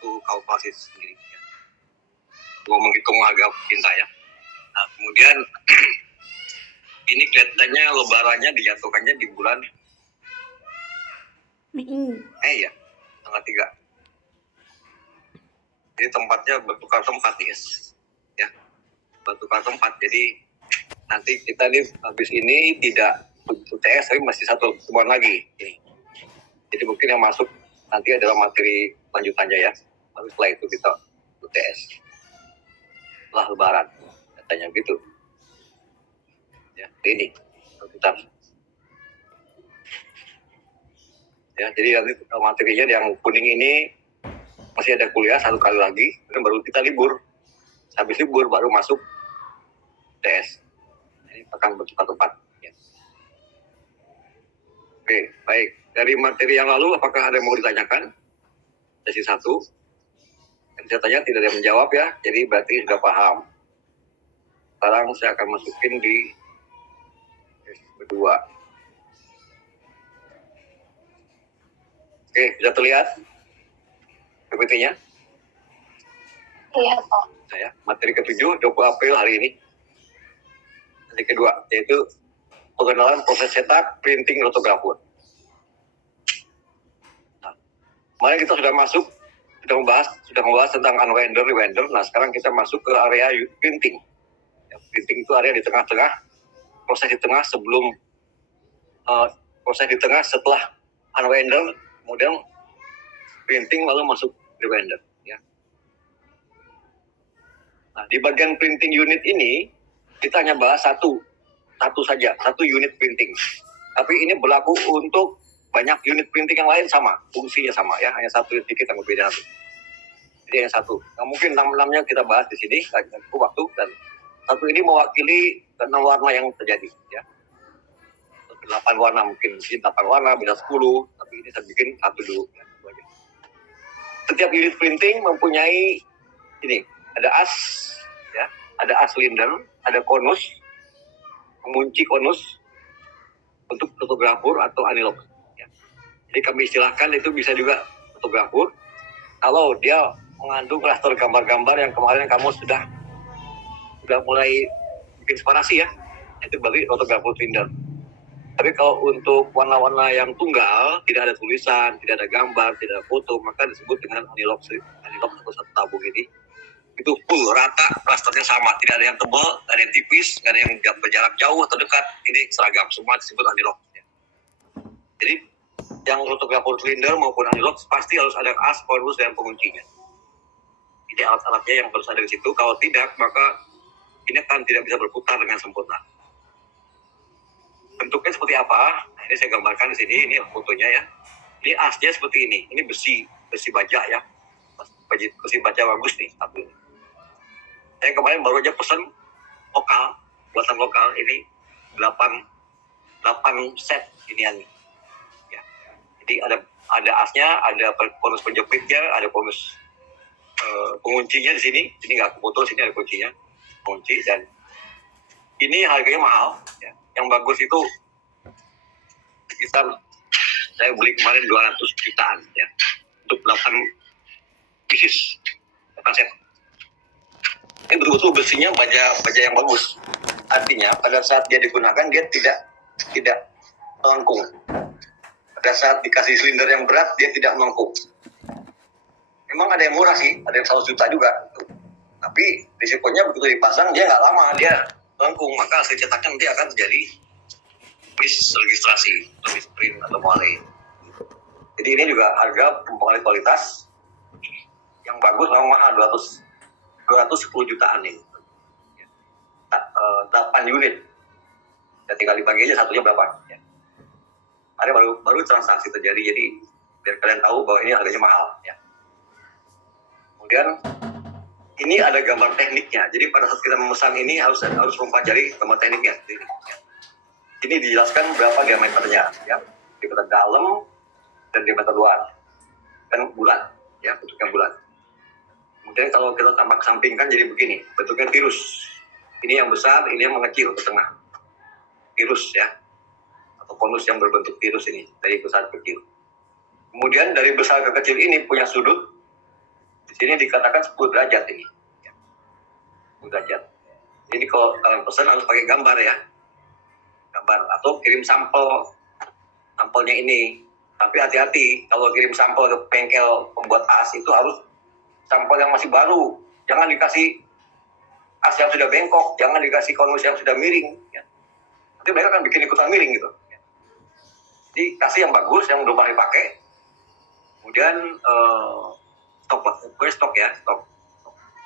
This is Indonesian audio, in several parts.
satu kalkulasi sendiri. Ya. Gua menghitung harga tinta ya. Nah, kemudian ini kelihatannya lebarannya dijatuhkannya di bulan Mei ya, tanggal 3. Jadi tempatnya bertukar tempat nih guys. Ya, bertukar tempat. Jadi nanti kita nih habis ini tidak UTS tapi masih satu temuan lagi ini. Jadi mungkin yang masuk nanti adalah materi lanjutannya ya. Lalu setelah itu kita UTS setelah lebaran katanya gitu. Ya, ini kita. Ya, jadi nanti materinya yang kuning ini masih ada kuliah satu kali lagi, dan baru kita libur. Habis libur baru masuk TS. Ini akan bertukar tempat. Ya. Oke, baik. Dari materi yang lalu, apakah ada yang mau ditanyakan? Sesi 1. Yang saya tanya tidak ada yang menjawab ya, jadi berarti sudah paham. Sekarang saya akan masukin di sesi kedua. Oke, bisa terlihat PPT-nya? Iya, Pak. Saya materi ke-7, 20 April hari ini. Materi kedua, yaitu pengenalan proses cetak, printing, litografi. Nah, kemarin kita sudah masuk, sudah membahas tentang unwinder, rewinder. Nah, sekarang kita masuk ke area printing. Ya, printing itu area di tengah-tengah, proses di tengah sebelum, proses di tengah setelah unwinder, kemudian printing, lalu masuk rewinder. Ya. Nah, di bagian printing unit ini, kita hanya bahas satu saja, satu unit printing. Tapi ini berlaku untuk banyak unit printing yang lain sama, fungsinya sama ya, hanya satu unit kita berbeda satu. Jadi yang satu. Nah, mungkin 6-6-nya kita bahas di sini, waktu, dan satu ini mewakili 6 warna yang terjadi ya. 8 warna mungkin 8 warna, bisa 10, tapi ini saya bikin satu dulu. Ya. Setiap unit printing mempunyai ini, ada as, ya, ada as silinder, ada konus, pengunci konus untuk fotografur atau analog. Ya. Jadi kami istilahkan itu bisa juga fotografur kalau dia mengandung klaster gambar-gambar yang kemarin kamu sudah mulai bikin inspirasi ya, itu bagi fotografur silinder. Tapi kalau untuk warna-warna yang tunggal, tidak ada tulisan, tidak ada gambar, tidak ada foto, maka disebut dengan analog atau satu tabung ini. Itu full, rata, klasternya sama. Tidak ada yang tebal, tidak ada yang tipis, tidak ada yang berjarak jauh atau dekat. Ini seragam, semua disebut analog. Jadi, yang fotografur silinder maupun analog pasti harus ada as, konus, dan penguncinya. Ini alat-alatnya yang harus ada di situ. Kalau tidak, maka ini akan tidak bisa berputar dengan sempurna. Bentuknya seperti apa? Nah, ini saya gambarkan di sini. Ini fotonya ya. Ini asnya seperti ini. Ini besi baja ya. Besi baja bagus nih. Tapi saya kemarin baru aja pesan lokal, buatan lokal ini 8 set inian. Ya. Jadi ada asnya, ada konus penjepitnya, ada konus penguncinya di sini. Ini nggak keputus, sini ada kuncinya, kunci, dan ini harganya mahal. Ya. Yang bagus itu sekitar saya beli kemarin 200 jutaan ya untuk 8 pieces, 8 set. Ini betul-betul besinya baja yang bagus. Artinya pada saat dia digunakan dia tidak melengkung. Pada saat dikasih silinder yang berat dia tidak melengkung. Memang ada yang murah sih, ada yang 100 juta juga. Tapi risikonya begitu dipasang dia nggak lama dia melengkung, maka hasil cetaknya nanti akan terjadi bis registrasi, bis print atau mualai. Jadi ini juga harga mempengaruhi kualitas. Yang bagus memang mahal, 210 jutaan ini. 8 unit. Ya, tinggal dibagi aja satunya berapa. Ya. Ada baru transaksi terjadi, jadi biar kalian tahu bahwa ini harganya mahal. Ya. Kemudian ini ada gambar tekniknya. Jadi pada saat kita memesan ini harus mempelajari gambar tekniknya. Ini dijelaskan berapa diameternya, ya, diameter dalam dan diameter luar, dan bulat, ya, bentuknya bulat. Kemudian kalau kita tambah sampingkan jadi begini, bentuknya tirus. Ini yang besar, ini yang mengecil ke tengah. Tirus ya, atau konus yang berbentuk tirus ini dari besar ke kecil. Kemudian dari besar ke kecil ini punya sudut Sini dikatakan 10 derajat ini. 10 derajat. Ini kalau kalian pesan harus pakai gambar ya. Gambar atau kirim sampelnya ini. Tapi hati-hati kalau kirim sampel ke bengkel pembuat as itu harus sampel yang masih baru. Jangan dikasih as yang sudah bengkok, jangan dikasih konus yang sudah miring. Ya. Nanti mereka akan bikin ikutan miring gitu. Jadi kasih yang bagus, yang belum pernah dipakai. Kemudian stok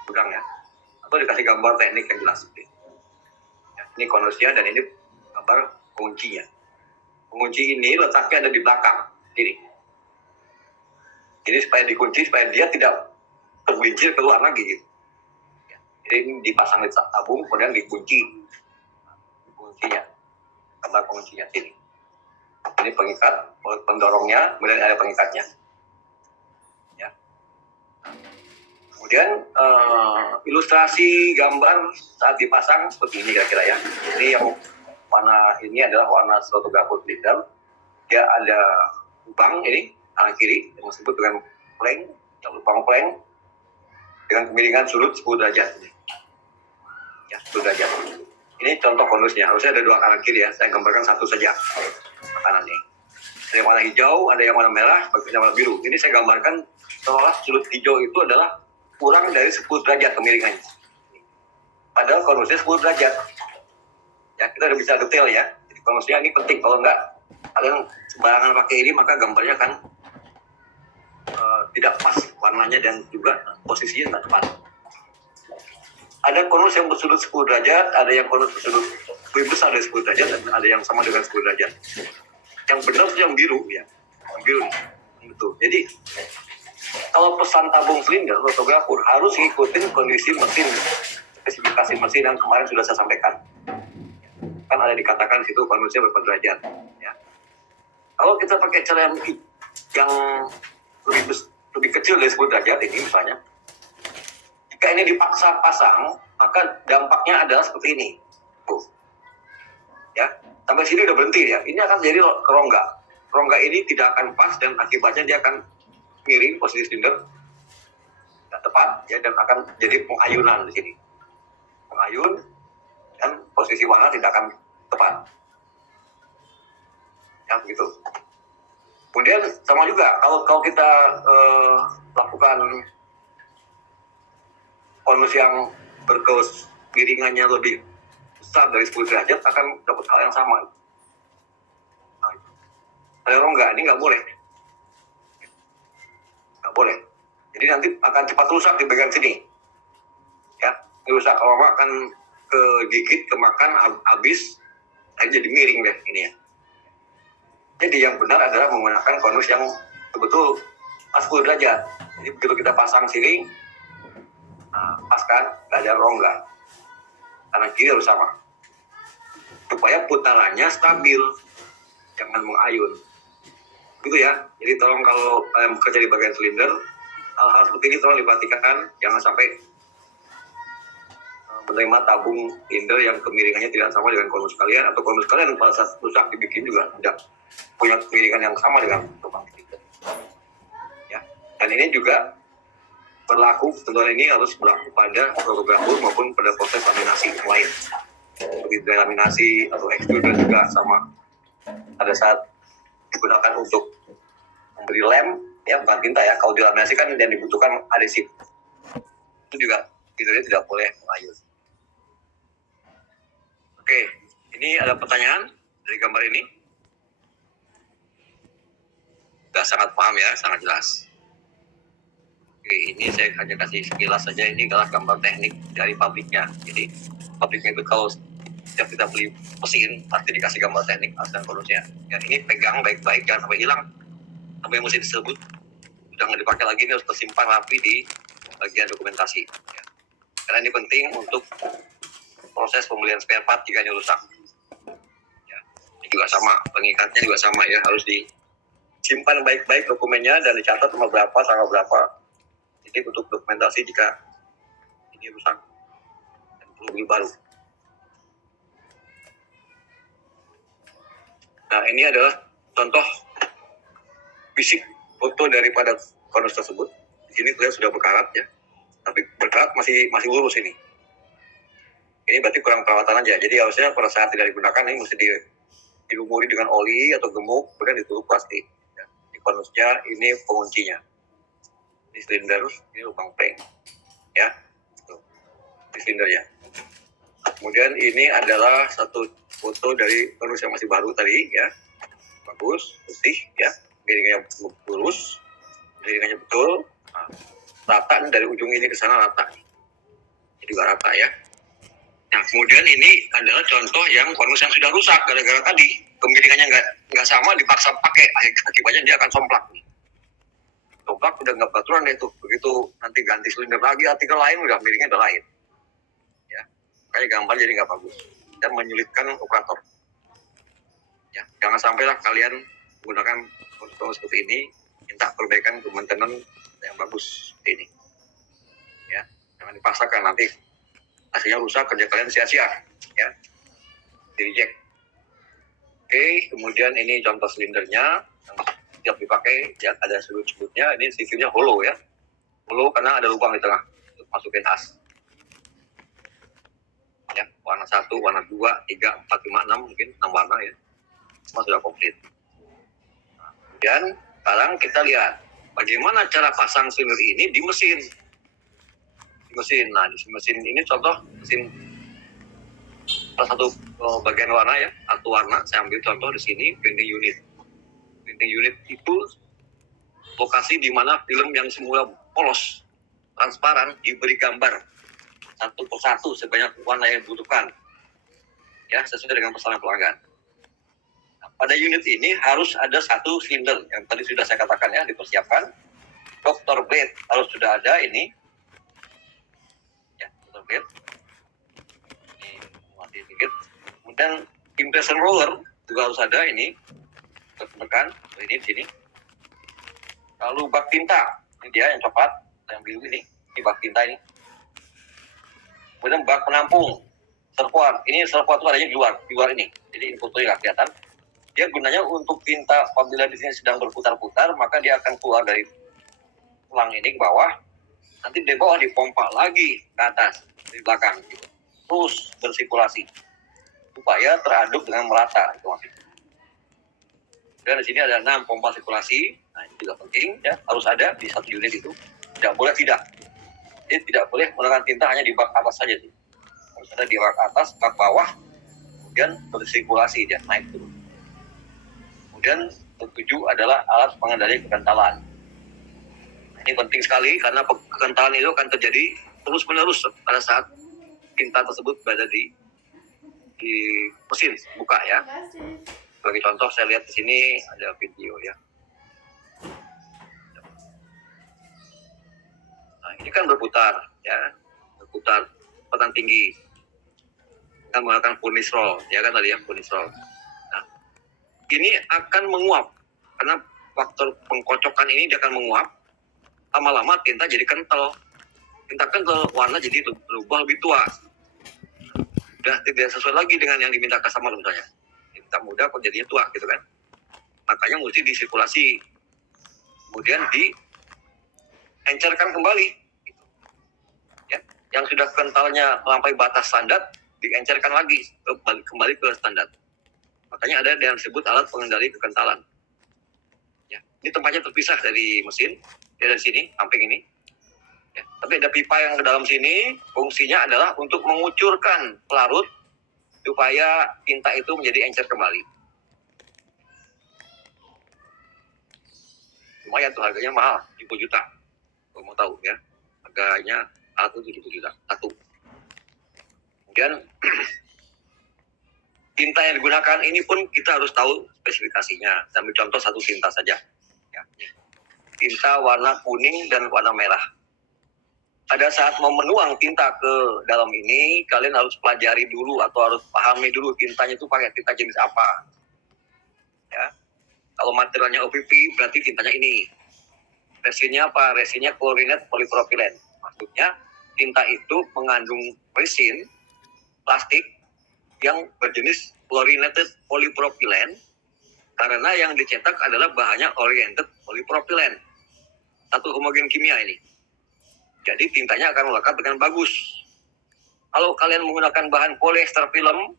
gudang ya. Atau dikasih gambar teknik yang jelas. Ya, ini konusnya dan ini gambar penguncinya. Pengunci ini letaknya ada di belakang. Jadi supaya dikunci, supaya dia tidak tergelincir keluar lagi gitu. Ya, jadi ini dipasang di tabung, kemudian dikunci. Kuncinya, gambar penguncinya sini. Ini pengikat, pendorongnya, kemudian ada pengikatnya. Ya. Kemudian ilustrasi gambar saat dipasang seperti ini kira-kira ya. Ini yang warna ini adalah warna slotographer silinder. Dia ada lubang ini kanan kiri yang disebut dengan plank, yang lubang plank dengan kemiringan sudut 10 derajat. Ya, 10 derajat. Ini contoh konusnya. Harusnya ada 2 kanan kiri ya. Saya gambarkan satu saja kanan ini. Ada yang warna hijau, ada yang warna merah, bagian warna biru. Ini saya gambarkan seolah sudut hijau itu adalah kurang dari 10 derajat kemiringannya. Padahal konusnya 10 derajat. Ya, kita udah bisa detail ya. Jadi konusnya ini penting. Kalau enggak, kalian sembarangan pakai ini, maka gambarnya kan tidak pas warnanya dan juga posisinya tidak tepat. Ada konus yang bersudut 10 derajat, ada yang konus bersudut lebih besar dari 10 derajat, dan ada yang sama dengan 10 derajat. Yang benar itu yang biru ya. Yang biru nih. Betul. Jadi kalau pesan tabung silinder slotographer harus ngikutin kondisi mesin, spesifikasi mesin yang kemarin sudah saya sampaikan. Kan ada dikatakan di situ konusnya berapa derajat. Ya. Kalau kita pakai cara yang lebih kecil dari 10 derajat ini misalnya, jika ini dipaksa pasang, maka dampaknya adalah seperti ini. Tuh. Ya, sampai sini udah berhenti ya. Ini akan jadi rongga. Rongga ini tidak akan pas dan akibatnya dia akan miring posisi silinder tidak tepat ya, dan akan jadi pengayunan di sini. Pengayun dan posisi warna tidak akan tepat. Ya, begitu. Kemudian sama juga kalau kita lakukan konus yang berkemiringannya lebih besar dari 10 derajat akan dapat hal yang sama. Nah, ada rongga, ini nggak boleh. Nggak boleh. Jadi nanti akan cepat rusak di bagian sini. Ya, rusak. Kalau akan kegigit, kemakan, habis, jadi miring deh ini ya. Jadi yang benar adalah menggunakan konus yang betul-betul pas 10 derajat. Jadi begitu kita pasang sini, pas kan, nggak ada rongga. Kanan kiri harus sama. Supaya putarannya stabil, jangan mengayun. Gitu ya. Jadi tolong kalau kalian bekerja di bagian silinder, hal-hal seperti ini tolong diperhatikan, jangan sampai menerima tabung silinder yang kemiringannya tidak sama dengan konus kalian, atau konus kalian pada saat rusak dibikin juga tidak punya kemiringan yang sama dengan lubang silinder. Ya. Dan ini juga berlaku, tentunya ini harus berlaku pada slotographer maupun pada proses laminasi yang lain. Seperti delaminasi atau extruder juga sama. Pada saat digunakan untuk memberi lem, ya bukan tinta ya. Kalau dilaminasi kan yang dibutuhkan adhesif. Itu juga tidak boleh mengayun. Oke, ini ada pertanyaan dari gambar ini. Sudah sangat paham ya, sangat jelas. Oke, ini saya hanya kasih sekilas saja. Ini adalah gambar teknik dari pabriknya. Jadi pabriknya itu kalau setiap kita beli mesin pasti dikasih gambar teknik asal konusnya. Ya, ini pegang baik-baik, jangan sampai hilang. Sampai mesin tersebut sudah nggak dipakai lagi, ini harus tersimpan rapi di bagian dokumentasi. Ya. Karena ini penting untuk proses pembelian spare part jika rusak. Ya. Ini juga sama, pengikatnya juga sama ya, harus disimpan baik-baik dokumennya dan dicatat nomor berapa, tanggal berapa. Jadi untuk dokumentasi jika ini rusak dan perlu beli baru. Nah, ini adalah contoh fisik foto daripada konus tersebut. Sini terlihat sudah berkarat ya, tapi berkarat masih lurus ini. Ini berarti kurang perawatan aja. Jadi harusnya pada saat tidak digunakan ini mesti dilumuri dengan oli atau gemuk, kemudian ditutup plastik. Ya. Ini konusnya, ini penguncinya. Ini silinder, ini lubang prank. Ya, tuh. Ini silindernya. Kemudian ini adalah satu foto dari konus yang masih baru tadi ya. Bagus, bersih ya. Miringnya lurus, miringannya betul. Nah, rata nih, dari ujung ini ke sana rata. Ini juga rata ya. Nah, kemudian ini adalah contoh yang konus yang sudah rusak gara-gara tadi kemiringannya nggak sama, dipaksa pakai, akibatnya dia akan somplak. Somplak udah nggak peraturan deh tuh. Begitu nanti ganti silinder lagi, artikel lain udah miringnya udah lain. Ya, kayak gambar jadi nggak bagus dan menyulitkan operator. Ya, jangan sampailah kalian menggunakan konus seperti ini, minta perbaikan ke maintenance yang bagus seperti ini. Ya, jangan dipaksakan, nanti hasilnya rusak, kerja kalian sia-sia ya, di reject. Oke, kemudian ini contoh silindernya yang siap dipakai ya, ada sudut-sudutnya. Ini sisinya hollow ya, hollow karena ada lubang di tengah untuk masukin as ya. Warna 1, warna 2, 3, 4, 5, 6, mungkin 6 warna ya, semua sudah komplit. Nah, kemudian sekarang kita lihat bagaimana cara pasang silinder ini di mesin. Nah, di mesin ini contoh mesin salah satu bagian warna ya, satu warna. Saya ambil contoh di sini, printing unit. Printing unit itu lokasi di mana film yang semula polos, transparan, diberi gambar satu persatu sebanyak warna yang dibutuhkan ya, sesuai dengan pesanan pelanggan. Nah, pada unit ini harus ada satu silinder yang tadi sudah saya katakan ya, dipersiapkan. Doctor blade harus sudah ada ini. Ini mati sedikit. Kemudian impression roller juga harus ada ini, tekan ini di sini. Lalu bak tinta, ini dia yang coklat, yang biru ini bak tinta ini. Kemudian bak penampung, servoir. Ini servoir itu adanya di luar ini. Jadi fotonya nggak kelihatan. Dia gunanya untuk tinta apabila di sini sedang berputar-putar, maka dia akan keluar dari tulang ini ke bawah. Nanti di bawah dipompa lagi ke atas, di belakang gitu. Terus bersirkulasi supaya teraduk dengan merata itu maksudnya. Dan di sini ada 6 pompa sirkulasi. Nah, ini juga penting ya, harus ada di satu unit itu. Tidak boleh tidak. Jadi tidak boleh menggunakan tinta hanya di bak atas saja sih. Harus ada di bak atas, bak bawah, kemudian bersirkulasi dia naik turun. Kemudian ketujuh adalah alat pengendali kekentalan. Ini penting sekali karena kekentalan itu akan terjadi terus-menerus pada saat tinta tersebut berada di mesin buka ya. Sebagai contoh saya lihat di sini ada video ya. Nah, ini kan berputar ya, berputar kecepatan tinggi. Kita menggunakan furnace roll ya kan tadi ya, furnace roll. Nah, ini akan menguap karena faktor pengkocokan ini dia akan menguap. Lama-lama tinta jadi kental. Tinta kental, warna jadi berubah lebih tua. Udah tidak sesuai lagi dengan yang diminta customer misalnya. Tinta muda kok jadinya tua gitu kan. Makanya mesti disirkulasi. Kemudian diencerkan kembali. Ya. Yang sudah kentalnya melampaui batas standar, diencerkan lagi kembali ke standar. Makanya ada yang disebut alat pengendali kekentalan. Ya. Ini tempatnya terpisah dari mesin. Dari sini, samping ini. Ya, tapi ada pipa yang ke dalam sini, fungsinya adalah untuk mengucurkan pelarut supaya tinta itu menjadi encer kembali. Lumayan tuh, harganya mahal, 70 juta. Kalau mau tahu ya, harganya alat itu 70 juta, satu. Kemudian, tinta yang digunakan ini pun kita harus tahu spesifikasinya. Saya ambil contoh satu tinta saja. Ya. Tinta warna kuning dan warna merah. Pada saat mau menuang tinta ke dalam ini, kalian harus pelajari dulu atau harus pahami dulu tintanya itu pakai tinta jenis apa. Ya. Kalau materialnya OPP berarti tintanya ini. Resinnya apa? Resinnya chlorinate polypropylen. Maksudnya tinta itu mengandung resin plastik yang berjenis chlorinated polypropylen karena yang dicetak adalah bahannya oriented polypropylen. satu homogen kimia ini. Jadi tintanya akan melekat dengan bagus. Kalau kalian menggunakan bahan polyester film,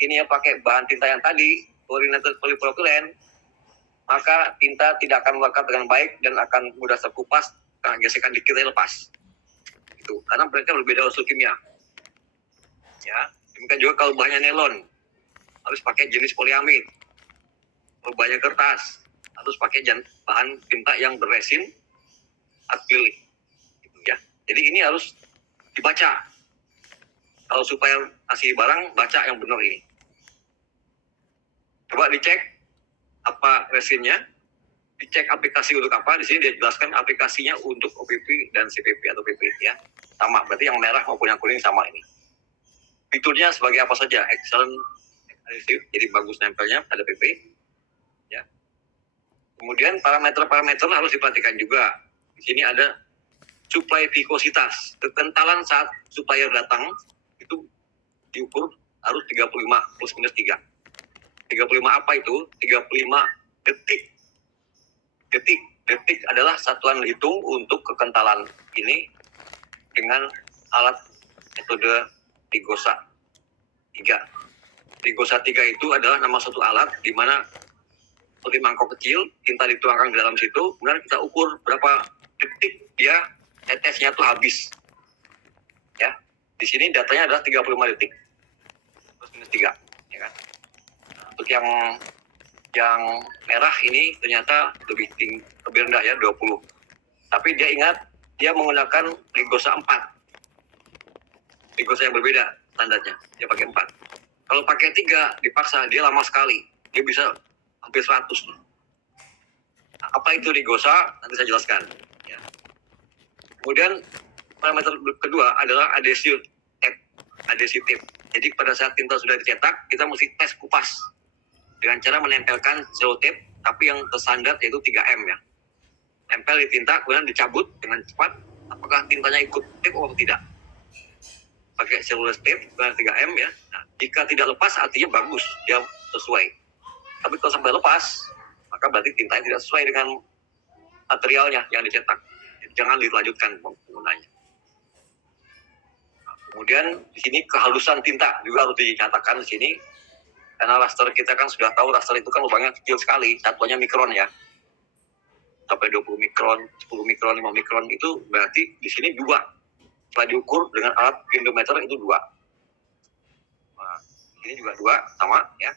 ini ya pakai bahan tinta yang tadi, chlorinated polypropylen, maka tinta tidak akan melekat dengan baik dan akan mudah terkupas, karena gesekan dikit aja lepas. Itu karena mereka berbeda unsur kimia. Ya, demikian juga kalau bahannya nelon, harus pakai jenis poliamid. Kalau bahannya kertas, harus pakai bahan tinta yang berresin akrilik. Gitu ya. Jadi ini harus dibaca. Kalau supaya kasih barang, baca yang benar ini. Coba dicek apa resinnya, dicek aplikasi untuk apa. Di sini dia jelaskan aplikasinya untuk OPP dan CPP atau PP ya. Sama, berarti yang merah maupun yang kuning sama ini. Fiturnya sebagai apa saja? Excellent adhesive, jadi bagus nempelnya pada PP. Ya. Kemudian parameter-parameter harus diperhatikan juga. Di sini ada supply vikositas. Kekentalan saat supplier datang itu diukur harus 35 plus minus 3. 35 apa itu? 35 detik. Detik adalah satuan hitung untuk kekentalan ini dengan alat metode Rigosa 3. Rigosa 3 itu adalah nama satu alat di mana seperti mangkok kecil, tinta dituangkan ke dalam situ, kemudian kita ukur berapa detik dia tetesnya tuh habis. Ya. Di sini datanya adalah 35 detik. Plus minus 3, ya kan? Nah, untuk yang merah ini ternyata lebih rendah ya, 20. Tapi dia ingat, dia menggunakan Rigosa 4. Rigosa yang berbeda standarnya, dia pakai 4. Kalau pakai 3, dipaksa, dia lama sekali. Dia bisa hampir 100. Nah, apa itu Rigosa? Nanti saya jelaskan. Ya. Kemudian, parameter kedua adalah adhesive tape. Jadi pada saat tinta sudah dicetak, kita mesti tes kupas dengan cara menempelkan selotip, tapi yang terstandar yaitu 3M ya. Tempel di tinta, kemudian dicabut dengan cepat, apakah tintanya ikut tape atau tidak. Pakai cellulose tape dengan 3M ya. Nah, jika tidak lepas, artinya bagus, dia sesuai. Tapi kalau sampai lepas, maka berarti tintanya tidak sesuai dengan materialnya yang dicetak. Jangan dilanjutkan penggunanya. Kemudian di sini kehalusan tinta juga harus dinyatakan di sini, karena raster kita kan sudah tahu raster itu kan lubangnya kecil sekali, satuannya mikron ya, sampai 20 mikron, 10 mikron, 5 mikron itu berarti di sini 2. Setelah diukur dengan alat grandometer itu 2. Nah, ini juga 2 sama ya.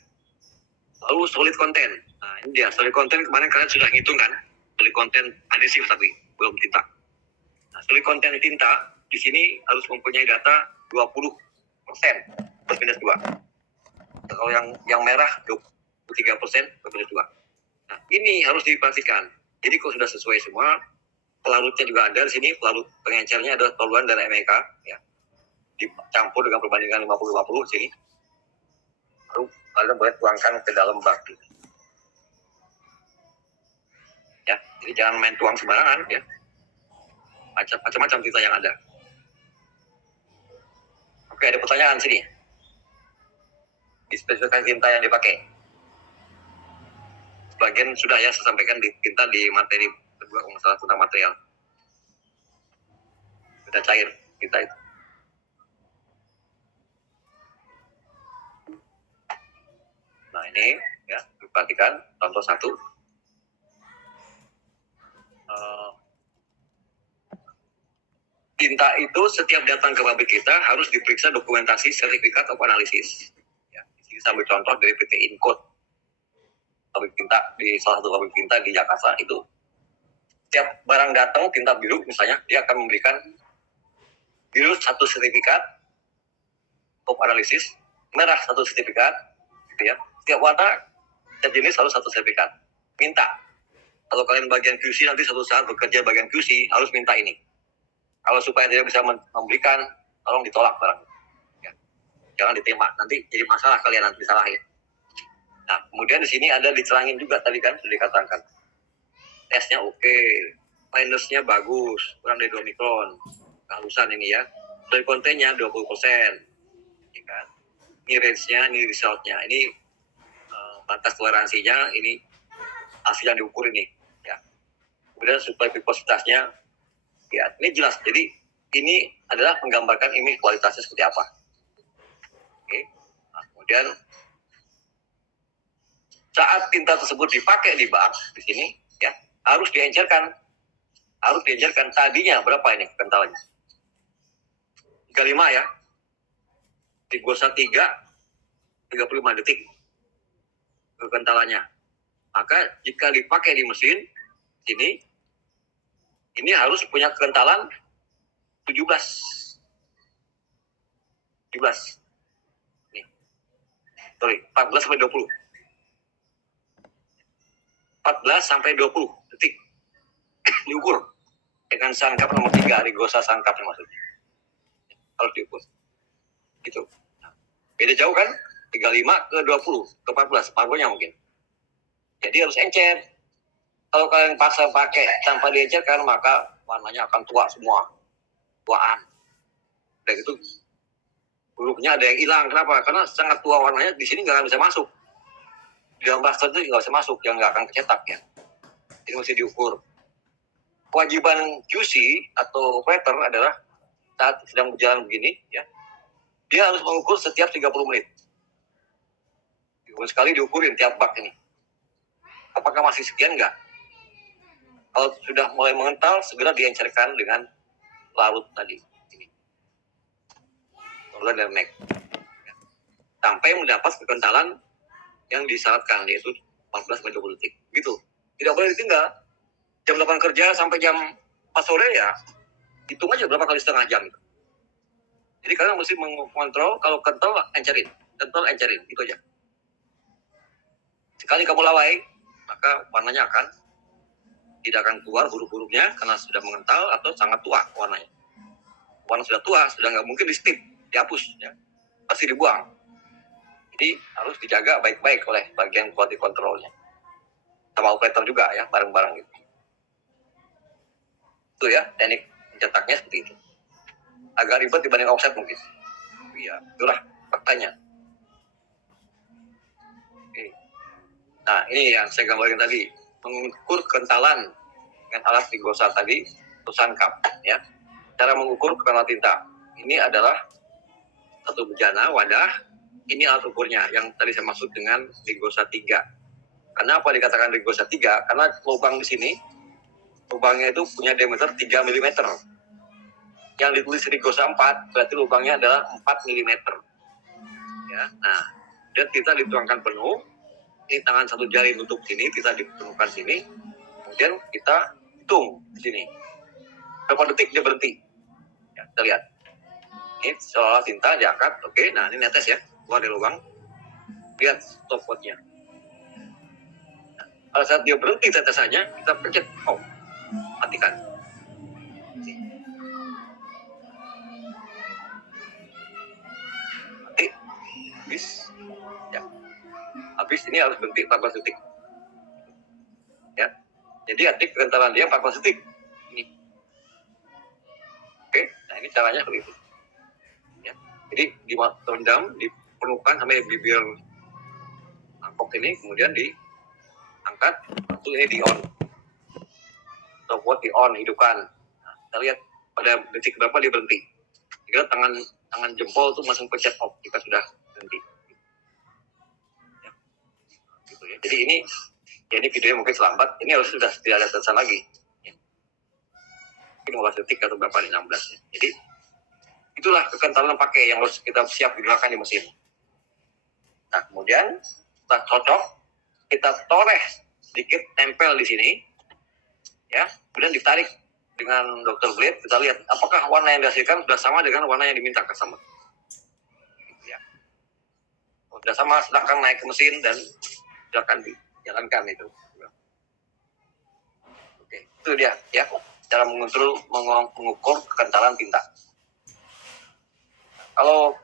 Lalu solid content. Nah ini dia solid content, kemarin kalian sudah ngitung kan, solid content adhesif tapi belum tinta. Nah, solid content tinta di sini harus mempunyai data 20% plus minus 2. Kalau yang merah 23% plus minus 2. Nah, ini harus diperhatikan. Jadi kalau sudah sesuai semua, pelarutnya juga ada di sini, pelarut pengencernya ada toluan dan MEK ya. Dicampur dengan perbandingan 50-50 di sini. Lalu kalian boleh tuangkan ke dalam bak. Ya, jadi jangan main tuang sembarangan ya. Macam-macam tinta yang ada. Oke, ada pertanyaan sini. Di spesifikasi tinta yang dipakai. Sebagian sudah ya saya sampaikan di tinta di materi kedua kalau masalah tentang material. Sudah cair tinta itu. Nah ini ya, diperhatikan contoh 1. Tinta itu setiap datang ke pabrik kita harus diperiksa dokumentasi sertifikat of analysis. Ya, di sini sambil contoh dari PT Incode, pabrik tinta di salah satu pabrik tinta di Jakarta itu. Setiap barang datang tinta biru misalnya, dia akan memberikan biru 1 sertifikat of analysis, merah 1 sertifikat, gitu ya. Setiap warna, setiap jenis harus 1 sertifikat. Minta. Kalau kalian bagian QC nanti suatu saat bekerja bagian QC harus minta ini. Kalau supaya tidak bisa memberikan, tolong ditolak barang. Ya. Jangan diterima, nanti jadi masalah kalian nanti disalahin. Nah, kemudian di sini ada dicelangin juga tadi kan sudah dikatakan. Tesnya oke, minusnya bagus, kurang dari 2 mikron. Kehalusan ini ya. Dari kontennya 20%. Ya kan? Ini range-nya, ini result-nya. Ini batas toleransinya, ini hasil yang diukur ini. Ya. kemudian suplai viscositasnya. Ya, ini jelas. Jadi ini adalah menggambarkan ini kualitasnya seperti apa. Oke. Nah, kemudian saat tinta tersebut dipakai di bak di sini, ya harus diencerkan. Harus diencerkan. Tadinya berapa ini kentalannya? 35 ya. Digosa 35 detik kekentalannya. Maka jika dipakai di mesin ini harus punya kekentalan 17. Nih. Sorry, 14 sampai 20. 14 sampai 20 detik. Diukur dengan sangkap nomor 3, rigosa sangkapnya maksudnya. Harus diukur. Gitu. Nah, beda jauh kan? 35 ke 20, ke 14, paruhnya mungkin. Jadi harus encer. Kalau kalian paksa pakai tanpa diencerkan, maka warnanya akan tua semua. Tuaan. Dan itu hurufnya ada yang hilang. Kenapa? Karena sangat tua warnanya, di sini nggak bisa masuk. Di dalam blaster itu nggak bisa masuk, yang nggak akan kecetak ya. Ini mesti diukur. Kewajiban QC atau operator adalah saat sedang berjalan begini, ya, dia harus mengukur setiap 30 menit. Sekali diukurin tiap bak ini. Apakah masih sekian nggak? Kalau sudah mulai mengental, segera diencerkan dengan larut tadi. Ini. Dan MAC. Sampai mendapat kekentalan yang disyaratkan, yaitu 14-20 detik. Gitu. Tidak boleh ditinggal. Jam 8 kerja sampai jam 4 sore ya, hitung aja berapa kali setengah jam. Jadi kalian mesti mengontrol, kalau kental, encerin. Kental, encerin. Itu aja. Sekali kamu lawai, maka warnanya tidak akan keluar huruf-hurufnya karena sudah mengental atau sangat tua warnanya. Warna sudah tua, sudah nggak mungkin di strip, dihapus, ya. Pasti dibuang. Jadi harus dijaga baik-baik oleh bagian quality controlnya. Sama operator juga ya, bareng-bareng gitu. Itu ya, teknik mencetaknya seperti itu. Agak ribet dibanding offset mungkin. Iya, itulah faktanya. Oke. Nah, ini yang saya gambarin tadi. Mengukur kentalan dengan alat rigosa tadi, tulisan cup, ya. Cara mengukur kekentalan tinta. Ini adalah satu bejana, wadah. Ini alat ukurnya, yang tadi saya maksud dengan rigosa 3. Karena apa dikatakan rigosa 3? Karena lubang di sini, lubangnya itu punya diameter 3 mm. Yang ditulis rigosa 4, berarti lubangnya adalah 4 mm. Ya, nah, dan tinta dituangkan penuh. Ini tangan satu jari nutup sini, tinta dipenuhkan sini. Kemudian kita hitung di sini. Berapa detik dia berhenti? Ya, kita lihat. Ini seolah tinta diangkat. Oke, nah ini netes ya. Keluar dari lubang. Lihat stopwatchnya. Nah, pada saat dia berhenti tetesannya, kita pencet off. Matikan. Mati. Habis. Ya. Habis ini harus berhenti 14 detik. Ya. Jadi arti kekentalan dia 14 detik. Ini. Oke, nah ini caranya seperti itu. Ya. Jadi direndam, dipenuhkan sampai bibir mangkok ini, kemudian diangkat, lalu ini di on. Stopwatch di on, hidupkan. Nah, kita lihat pada detik berapa dia berhenti. Jika tangan jempol itu masih pencet off jika sudah berhenti. Ya. Gitu ya. Jadi ini videonya mungkin selambat. Ini harus sudah tidak ada tetesan lagi. Ya. Mungkin 15 detik atau berapa nih, 16 ya. Jadi itulah kekentalan pakai yang harus kita siap digunakan di mesin. Nah, kemudian setelah cocok, kita toreh sedikit, tempel di sini, ya. Kemudian ditarik dengan dokter blade, kita lihat apakah warna yang dihasilkan sudah sama dengan warna yang diminta customer. Ya. Sudah sama, silakan naik ke mesin dan silakan dijalankan itu. Oke, itu dia, ya. Cara mengukur kekentalan tinta. Kalau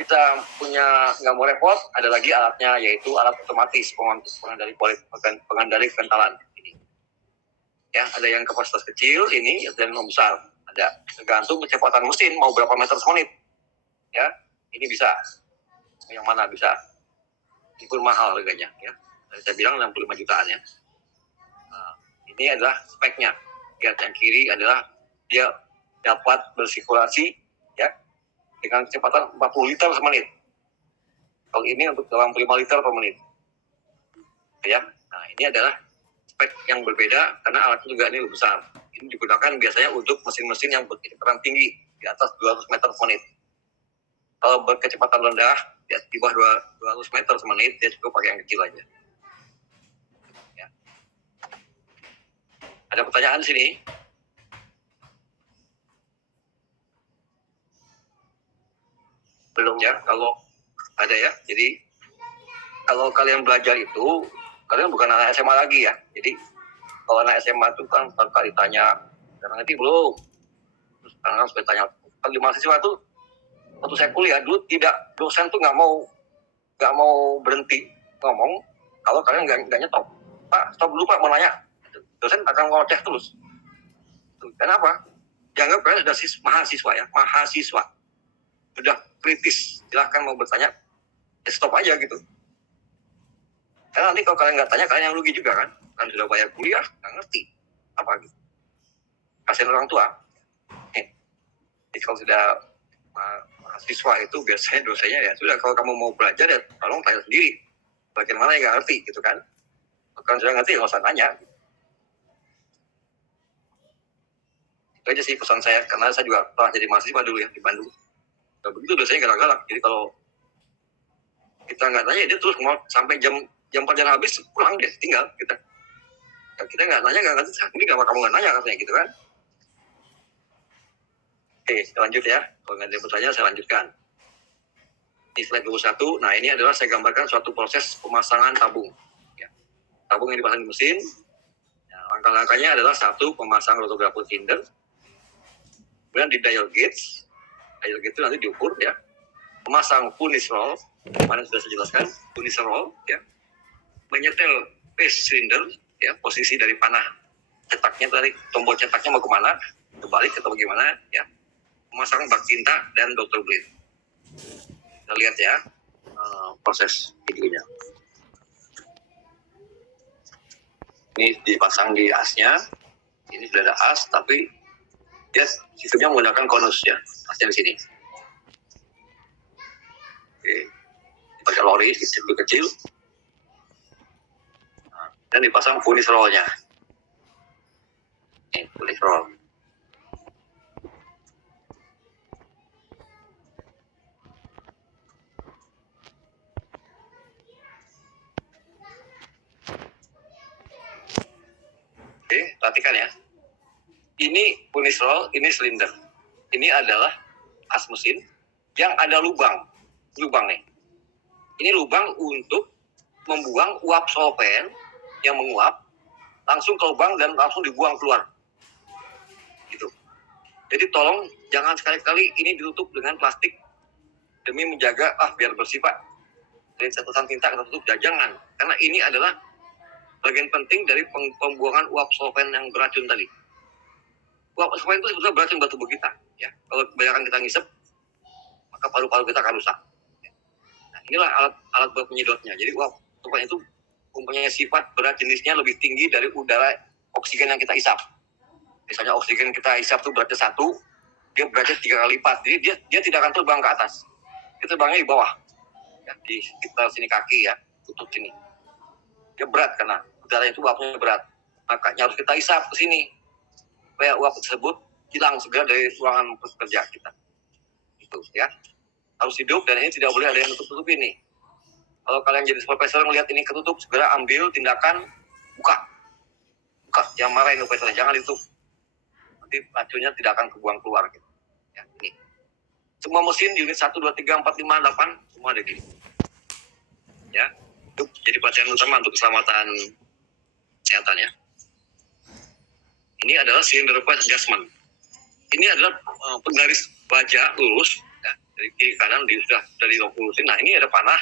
kita punya nggak mau repot, ada lagi alatnya, yaitu alat otomatis pengendali kekentalan ini. Ya, ada yang kapasitas kecil ini dan yang besar. Ada tergantung kecepatan mesin mau berapa meter per menit. Ya, ini bisa. Yang mana bisa? Ini pun mahal harganya. Ya, saya bilang 65 jutaan ya. Nah, Ini adalah speknya. Lihat yang kiri adalah dia dapat bersirkulasi ya dengan kecepatan 40 liter per menit. Kalau ini untuk 85 liter per menit. Ya. Nah, ini adalah spek yang berbeda karena alatnya juga ini lebih besar. Ini digunakan biasanya untuk mesin-mesin yang berkecepatan tinggi di atas 200 meter per menit. Kalau berkecepatan rendah di bawah 200 meter per menit, dia cukup pakai yang kecil aja. Ya. Ada pertanyaan di sini? Belum ya? Kalau ada ya. Jadi kalau kalian belajar itu, kalian bukan anak SMA lagi ya. Jadi kalau anak SMA itu kan kali tanya, karena ngerti belum? Terus sekarang harus bertanya. Kalau di mahasiswa itu, waktu saya kuliah dulu dosen tuh nggak mau berhenti ngomong kalau kalian nggak nyetop. Pak, stop dulu Pak, mau nanya. Dosen akan ngoceh terus. Kenapa? Dianggap kalian sudah mahasiswa ya, mahasiswa. Sudah kritis, silahkan mau bertanya, ya stop aja gitu. Karena nanti kalau kalian nggak tanya, kalian yang rugi juga kan? Kan sudah bayar kuliah, nggak ngerti apa gitu. Kasihan orang tua. Jadi kalau sudah mahasiswa itu biasanya dosennya ya sudah, kalau kamu mau belajar ya tolong tanya sendiri. Bagian mana yang nggak ngerti gitu kan? Kalau sudah ngerti nggak usah nanya. Itu aja sih pesan saya, karena saya juga pernah jadi mahasiswa dulu ya di Bandung. Dan begitu dosennya galak-galak. Jadi kalau kita nggak tanya, dia terus mau sampai jam pelajaran habis pulang deh, tinggal kita. Ya, kita nggak nanya, nggak ngerti. Ini kenapa kamu nggak nanya katanya gitu kan? Oke, lanjut ya. Kalau nggak ada yang bertanya, saya lanjutkan. Ini slide 21. Nah, ini adalah saya gambarkan suatu proses pemasangan tabung. Ya. Tabung yang dipasang di mesin. Ya, langkah-langkahnya adalah satu, pemasang rotographer cylinder. Kemudian di dial gauge. Dial gauge itu nanti diukur ya. Memasang furnace roll. Kemarin sudah saya jelaskan. Furnace roll ya. Menyetel paste cylinder ya. Posisi dari panah cetaknya tadi, tombol cetaknya mau kemana, kebalik atau bagaimana ya. Memasang bak tinta dan Dr. Blade. Kita lihat ya proses videonya. Ini dipasang di asnya. Ini sudah ada as, tapi dia sistemnya menggunakan konus ya. Asnya di sini. Oke. Pakai lori kecil. Nah, dan dipasang furnace roll-nya. Ini furnace roll. Oke, perhatikan ya. Ini furnace roll, ini silinder. Ini adalah as mesin yang ada lubang nih. Ini lubang untuk membuang uap solvent yang menguap langsung ke lubang dan langsung dibuang keluar. Gitu. Jadi tolong jangan sekali-kali ini ditutup dengan plastik demi menjaga biar bersih Pak. Dari cetesan tinta kita tutup, jangan. Karena ini adalah bagian penting dari pembuangan uap solvent yang beracun tadi. Uap solvent itu sebetulnya beracun buat tubuh kita. Ya. Kalau kebanyakan kita ngisep, maka paru-paru kita akan rusak. Nah, inilah alat buat penyedotnya. Jadi uap solvent itu mempunyai sifat berat jenisnya lebih tinggi dari udara oksigen yang kita isap. Misalnya oksigen kita isap itu beratnya 1, dia beratnya 3 kali lipat. Jadi dia tidak akan terbang ke atas. Dia terbangnya di bawah. Ya, di sekitar sini kaki ya, tutup sini. Dia berat karena udara itu uapnya berat. Makanya harus kita isap ke sini supaya uap tersebut hilang segera dari ruangan kerja kita. Itu ya. Harus hidup dan ini tidak boleh ada yang tutup ini. Kalau kalian jadi supervisor melihat ini ketutup, segera ambil tindakan buka. Jangan marahin supervisor, jangan ditutup. Nanti racunnya tidak akan kebuang keluar gitu. Ya, ini. Semua mesin unit 1, 2, 3, 4, 5, 8 semua ada gini. Ya. Itu jadi perhatian utama untuk keselamatan kesehatan ya. Ini adalah cylinder point adjustment. Ini adalah penggaris baja lurus ya, dari kiri kanan sudah dari lulusin. Nah, ini ada panah.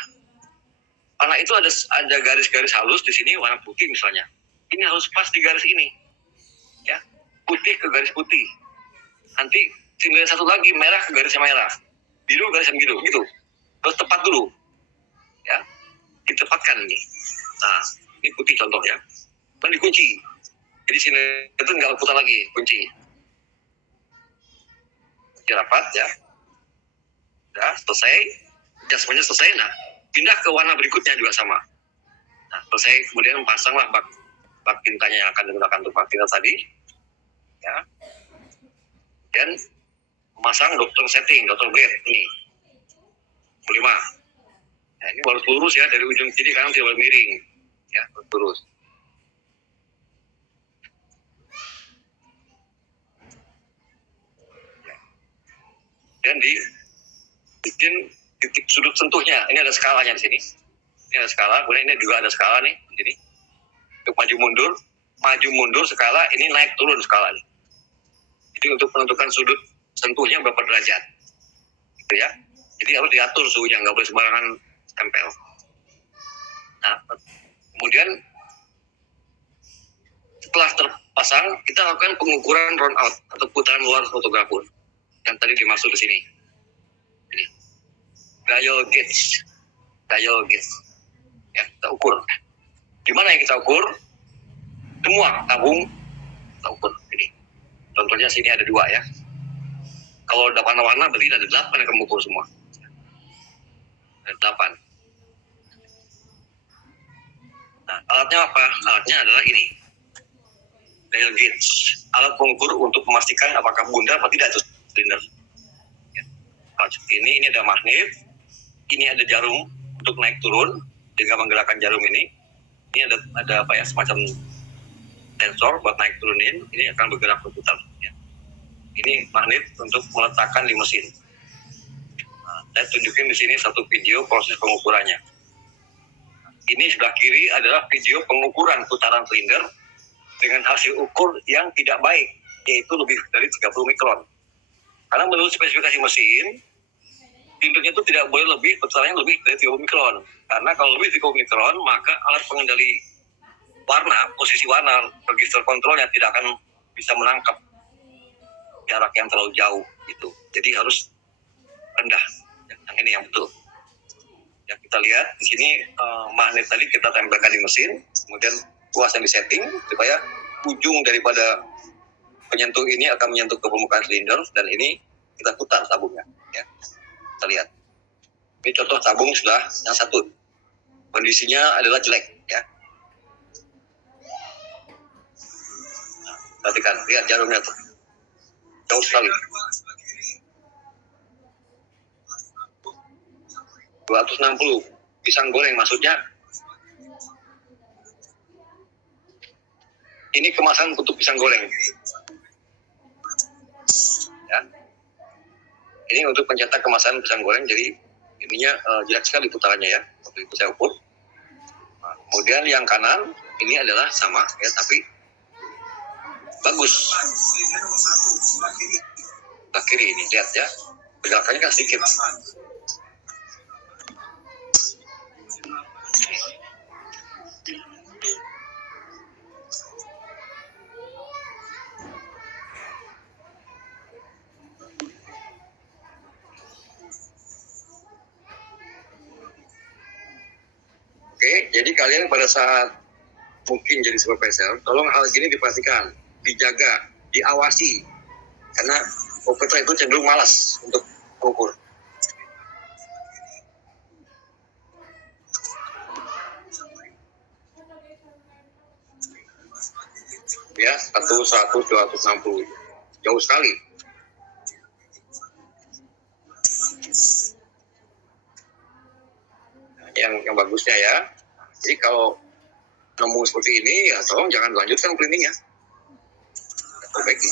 Panah itu ada garis-garis halus di sini warna putih misalnya. Ini harus pas di garis ini. Ya. Putih ke garis putih. Nanti cylinder satu lagi merah ke garisnya merah. Biru garisnya biru gitu. Terus tepat dulu. Ya. Ditepatkan ini. Nah, ini putih contoh ya. Dan dikunci. Jadi sini itu tinggal putar lagi kunci. Kunci rapat ya. Udah selesai. Adjustmentnya selesai. Nah, pindah ke warna berikutnya juga sama. Nah, selesai kemudian pasanglah bak tintanya yang akan digunakan untuk bak tinta tadi. Ya. Dan memasang dokter setting, dokter grade ini. 5. Nah, ini harus lurus ya, dari ujung kiri kanan tidak boleh miring. Ya, harus lurus. Dan bikin titik sudut sentuhnya. Ini ada skalanya di sini. Ini ada skala, kemudian ini juga ada skala nih di sini. Untuk maju mundur skala, ini naik turun skala nih. Jadi untuk menentukan sudut sentuhnya berapa derajat. Gitu ya. Jadi harus diatur suhunya, nggak boleh sembarangan tempel. Nah, kemudian setelah terpasang, kita lakukan pengukuran round out atau putaran luar fotografur. Yang tadi dimaksud di sini. Ini. Dial gauge. Ya, kita ukur. Di mana yang kita ukur? Semua tabung kita ukur. Ini. Contohnya sini ada 2 ya. Kalau ada warna-warna berarti ada 8 yang kamu ukur semua. Ada 8. Nah, alatnya apa? Alatnya adalah ini. Dial gauge. Alat pengukur untuk memastikan apakah bundar atau tidak itu silinder. Ya. Ini ada magnet. Ini ada jarum untuk naik turun dengan menggerakkan jarum ini. Ini ada apa ya, semacam sensor buat naik turunin. Ini akan bergerak berputar. Ya. Ini magnet untuk meletakkan di mesin. Nah, saya tunjukin di sini satu video proses pengukurannya. Ini sebelah kiri adalah video pengukuran putaran silinder dengan hasil ukur yang tidak baik, yaitu lebih dari 30 mikron. Karena menurut spesifikasi mesin, silinder itu tidak boleh putarannya lebih dari 30 mikron. Karena kalau lebih dari 30 mikron, maka alat pengendali warna, posisi warna, register kontrolnya tidak akan bisa menangkap jarak yang terlalu jauh gitu. Jadi harus rendah. Yang ini yang betul. Ya, kita lihat di sini magnet tadi kita tempelkan di mesin, kemudian kuasnya disetting supaya ujung daripada penyentuh ini akan menyentuh ke permukaan silinder, dan ini kita putar tabungnya. Ya. Kita lihat. Ini contoh tabung sudah yang satu. Kondisinya adalah jelek. Ya. Nah, perhatikan, lihat jarumnya tuh. Jauh sekali. 260. Pisang goreng maksudnya. Ini kemasan untuk pisang goreng. Ya. Ini untuk pencetak kemasan pisang goreng, jadi ininya jelek sekali putarannya ya. Waktu itu saya ukur. Nah, kemudian yang kanan ini adalah sama ya, tapi bagus. Sebelah kiri ini lihat ya, pergerakannya kan sedikit. Oke, jadi kalian pada saat mungkin jadi supervisor, tolong hal gini diperhatikan, dijaga, diawasi, karena operator itu cenderung malas untuk mengukur. Ya, 260, jauh sekali. Yang bagusnya ya. Jadi kalau nemu seperti ini ya tolong jangan lanjutkan cleaningnya. Perbaiki.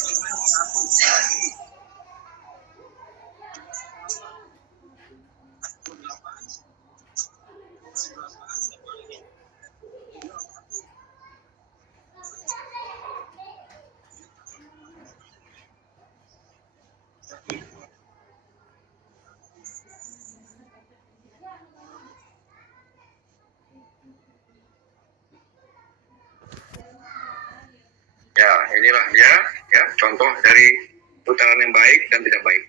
Ya, inilah dia ya contoh dari putaran yang baik dan tidak baik.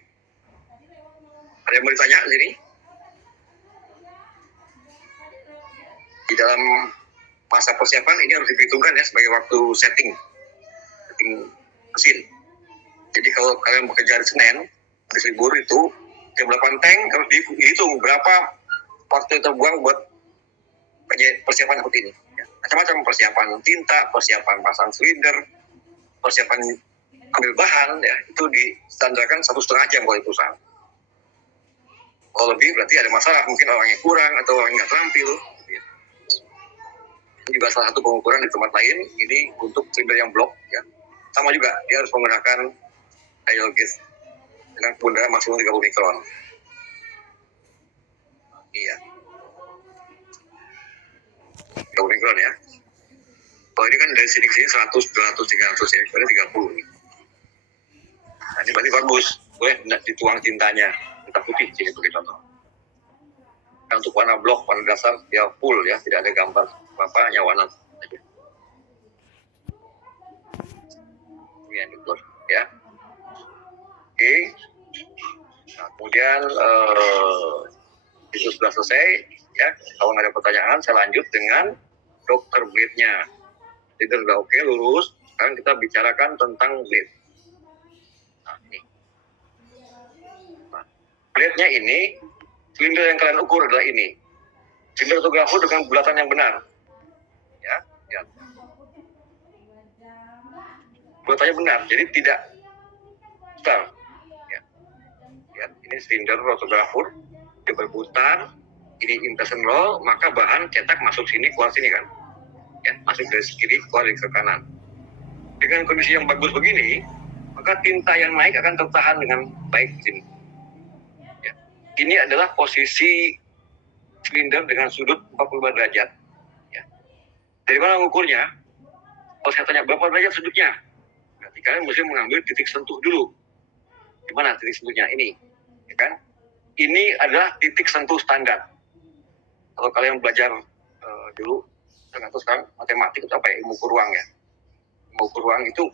Ada yang mau ditanya di sini? Di dalam masa persiapan ini harus diperhitungkan ya sebagai waktu setting. setting mesin. Jadi kalau kalian bekerja hari Senin, habis libur itu jam 8 tank harus dihitung berapa waktu yang terbuang buat persiapan seperti ini. Ya. Macam-macam persiapan tinta, persiapan pasang silinder, persiapan ambil bahan, ya itu distandarkan 1,5 jam kalau di perusahaan. Kalau lebih berarti ada masalah, mungkin orangnya kurang atau orangnya nggak terampil. Ya. Ini juga salah satu pengukuran di tempat lain, ini untuk silinder yang blok. Ya. Sama juga, dia harus menggunakan dial gauge dengan kebenaran maksimum 30 mikron. Iya. 30 mikron ya. Kalau ini kan dari sini ke sini 100, 200, 300 ya, berarti 30 nih. Nah, ini berarti bagus, boleh dituang tintanya, tinta putih, jadi sebagai contoh. Nah, untuk warna blok, warna dasar, dia full ya, tidak ada gambar apa, hanya warna saja. Ini yang dibuat ya. Oke. Nah, kemudian itu sudah selesai ya. Kalau nggak ada pertanyaan, saya lanjut dengan dokter blade-nya. Jadi sudah oke, lurus. Sekarang kita bicarakan tentang blade. Nah, ini. Nah, blade-nya ini, silinder yang kalian ukur adalah ini. Silinder autografur dengan bulatan yang benar. Ya, ya. Bulatannya benar, jadi tidak besar. Ya. Ya, ini silinder autografur, dia berputar, ini impression roll, maka bahan cetak masuk sini, keluar sini kan. Ya, masuk dari kiri, keluar dari ke kanan. Dengan kondisi yang bagus begini, maka tinta yang naik akan tertahan dengan baik di sini. Ya. Ini adalah posisi silinder dengan sudut 45 derajat. Ya. Dari mana mengukurnya? Kalau saya tanya berapa derajat sudutnya? Berarti kalian mesti mengambil titik sentuh dulu. Di mana titik sentuhnya? Ini, ya kan? Ini adalah titik sentuh standar. Kalau kalian belajar dulu, atau sekarang matematik itu apa ya? Ilmu ukur ruang ya. Ilmu ukur ruang itu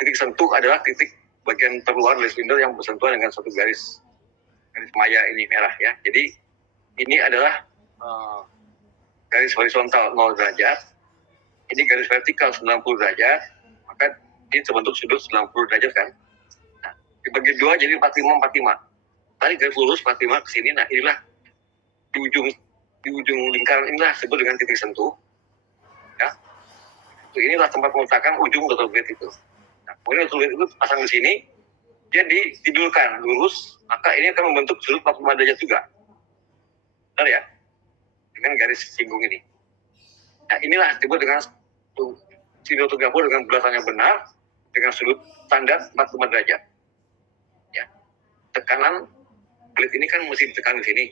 titik sentuh adalah titik bagian terluar dari silinder yang bersentuhan dengan satu garis maya ini merah ya. Jadi ini adalah garis horizontal 0 derajat. Ini garis vertikal 90 derajat. Maka ini terbentuk sudut 90 derajat kan. Nah, dibagi dua jadi 45 45. Tadi garis lurus 45 ke sini. Nah, inilah di ujung lingkaran inilah disebut dengan titik sentuh. Ya. Inilah tempat meletakkan ujung rotor blade itu. Nah, kemudian rotor blade itu pasang di sini, dia ditidurkan lurus, maka ini akan membentuk sudut 45 derajat juga. Benar ya? Dengan garis singgung ini. Nah, inilah disebut dengan silinder autografur dengan bulatannya benar, dengan sudut standar 45 derajat. Ya. Tekanan blade ini kan mesti ditekan di sini.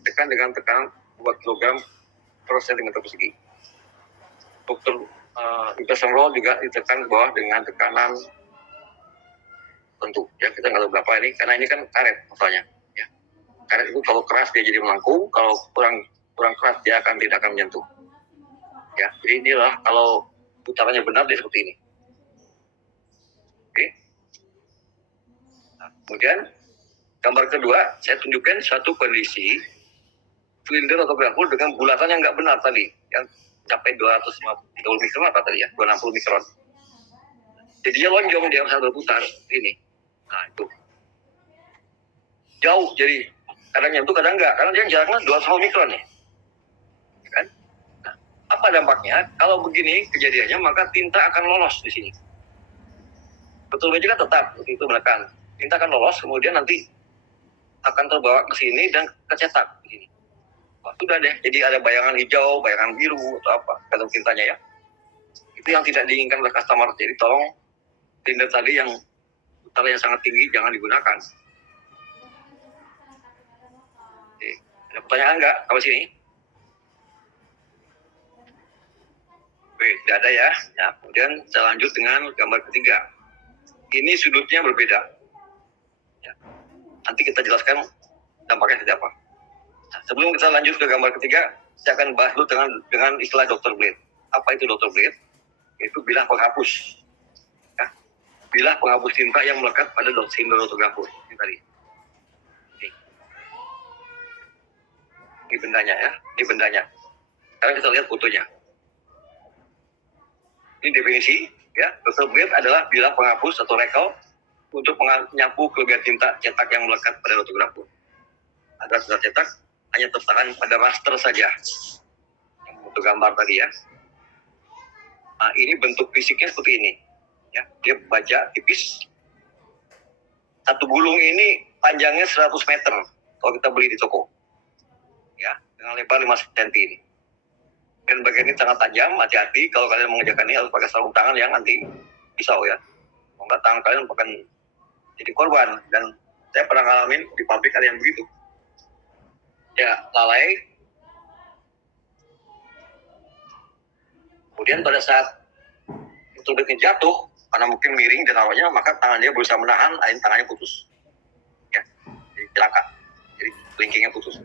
Ditekan dengan tekanan 2 kg per cm persegi. Untuk impression roll juga ditekan ke bawah dengan tekanan tentu. Ya, kita nggak tahu berapa ini, karena ini kan karet masalahnya. Ya. Karet itu kalau keras dia jadi melengkung, kalau kurang keras dia tidak akan menyentuh. Ya, jadi inilah kalau putarannya benar dia seperti ini. Oke. Nah, kemudian gambar kedua saya tunjukkan satu kondisi silinder autografur dengan bulatan yang nggak benar tadi, yang sampai 250 mikron apa tadi ya, 260 mikron. Jadi dia lonjong, dia bisa berputar ini. Nah itu jauh, jadi kadang nyentuh kadang enggak, karena dia jaraknya 200 mikron ya. Kan? Nah, apa dampaknya? Kalau begini kejadiannya, maka tinta akan lolos di sini. Betul juga tetap itu menekan. Tinta akan lolos, kemudian nanti akan terbawa ke sini dan kecetak di sini. Wah, sudah deh, jadi ada bayangan hijau, bayangan biru, atau apa, kata tintanya ya. Itu yang tidak diinginkan oleh customer, jadi tolong tinta tadi yang putarannya sangat tinggi, jangan digunakan. Oke. Ada pertanyaan nggak sampai sini? Oke, tidak ada ya. Nah, kemudian saya lanjut dengan gambar ketiga. Ini sudutnya berbeda. Ya. Nanti kita jelaskan dampaknya seperti apa. Nah, sebelum kita lanjut ke gambar ketiga, saya akan bahas dulu dengan istilah dokter blade. Apa itu dokter blade? Itu bilah penghapus. Ya. Bilah penghapus tinta yang melekat pada silinder autografur. Ini tadi. Ini bendanya ya. Ini bendanya. Sekarang kita lihat fotonya. Ini definisi. Ya, filter blade adalah bilah penghapus atau rekel untuk menyapu kelebihan tinta cetak yang melekat pada lotografur. Agar surat cetak hanya tertahan pada raster saja. Untuk gambar tadi ya. Nah, ini bentuk fisiknya seperti ini. Ya, dia baja tipis. Satu gulung ini panjangnya 100 meter kalau kita beli di toko. Ya, dengan lebar 5 cm ini. Dan bagian ini sangat tajam, hati-hati kalau kalian mengerjakan ini harus pakai sarung tangan yang anti pisau ya. Kalau enggak tangan kalian akan jadi korban. Dan saya pernah ngalamin di pabrik ada yang begitu. Ya, lalai. Kemudian pada saat itu jatuh, karena mungkin miring dan awalnya, maka tangan dia berusaha menahan, lain tangannya putus. Ya, jadi celaka. Jadi kelingkingnya putus.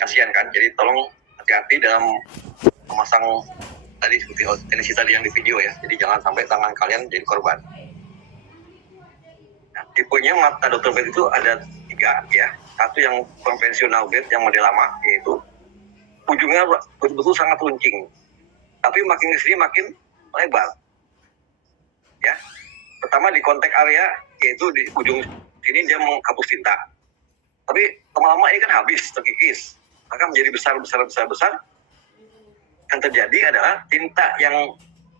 Kasihan kan? Jadi tolong hati-hati dalam memasang tadi seperti teknisi tadi yang di video ya. Jadi jangan sampai tangan kalian jadi korban. Nah, tipenya mata Dr. Blade itu ada 3 ya. Satu yang konvensional blade yang model lama, yaitu ujungnya betul-betul sangat runcing. Tapi makin kesini makin lebar. Ya, pertama di kontak area, yaitu di ujung sini dia menghapus tinta. Tapi lama-lama ini kan habis, terkikis, maka menjadi besar. Yang terjadi adalah tinta yang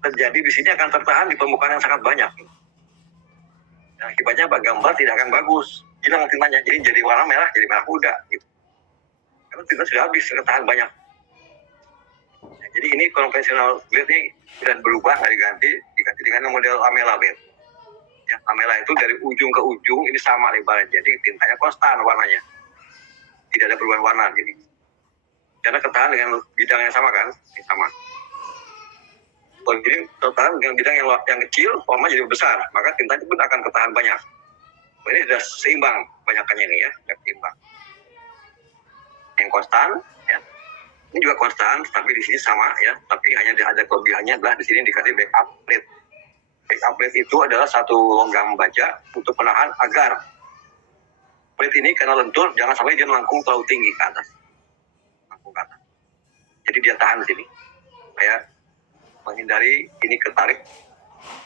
terjadi di sini akan tertahan di permukaan yang sangat banyak. Nah, akibatnya gambar tidak akan bagus, hilang tintanya, jadi warna merah, jadi merah muda. Gitu. Karena tinta sudah habis, tertahan banyak. Nah, jadi ini konvensional blade ini sudah berubah, diganti dengan model lamella blade. Ya, lamella itu dari ujung ke ujung ini sama lebarnya, jadi tintanya konstan warnanya, tidak ada perubahan warna. Jadi karena tertahan dengan bidang yang sama kan, ini sama. Kalau jadi tertahan dengan bidang yang kecil, warna jadi besar, maka tintanya pun akan tertahan banyak. Nah, ini sudah seimbang banyakannya ini ya, sudah seimbang. Yang konstan, ya. Ini juga konstan, tapi di sini sama ya, tapi hanya ada kelebihannya adalah di sini dikasih backup plate. Backup plate itu adalah satu logam baja untuk menahan agar plate ini karena lentur, jangan sampai dia melengkung terlalu tinggi ke atas. Melengkung ke atas. Jadi dia tahan di sini, supaya menghindari ini ketarik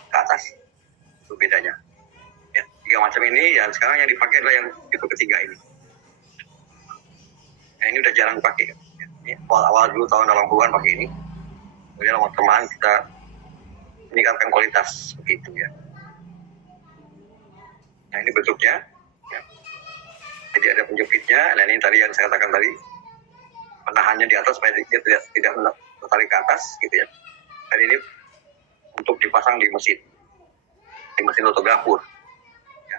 ke atas. Itu bedanya. Ya, 3 macam ini, ya sekarang yang dipakai adalah yang tipe ketiga ini. Nah, ini udah jarang dipakai. Ini awal-awal dulu tahun 80-an pakai ini. Kemudian lama-lama kita meningkatkan kualitas begitu ya. Nah, ini bentuknya. Ya. Jadi ada penjepitnya. Nah, ini tadi yang saya katakan tadi, menahannya di atas supaya dia tidak tertarik ke atas gitu ya. Dan ini untuk dipasang di mesin lotografur. Ya.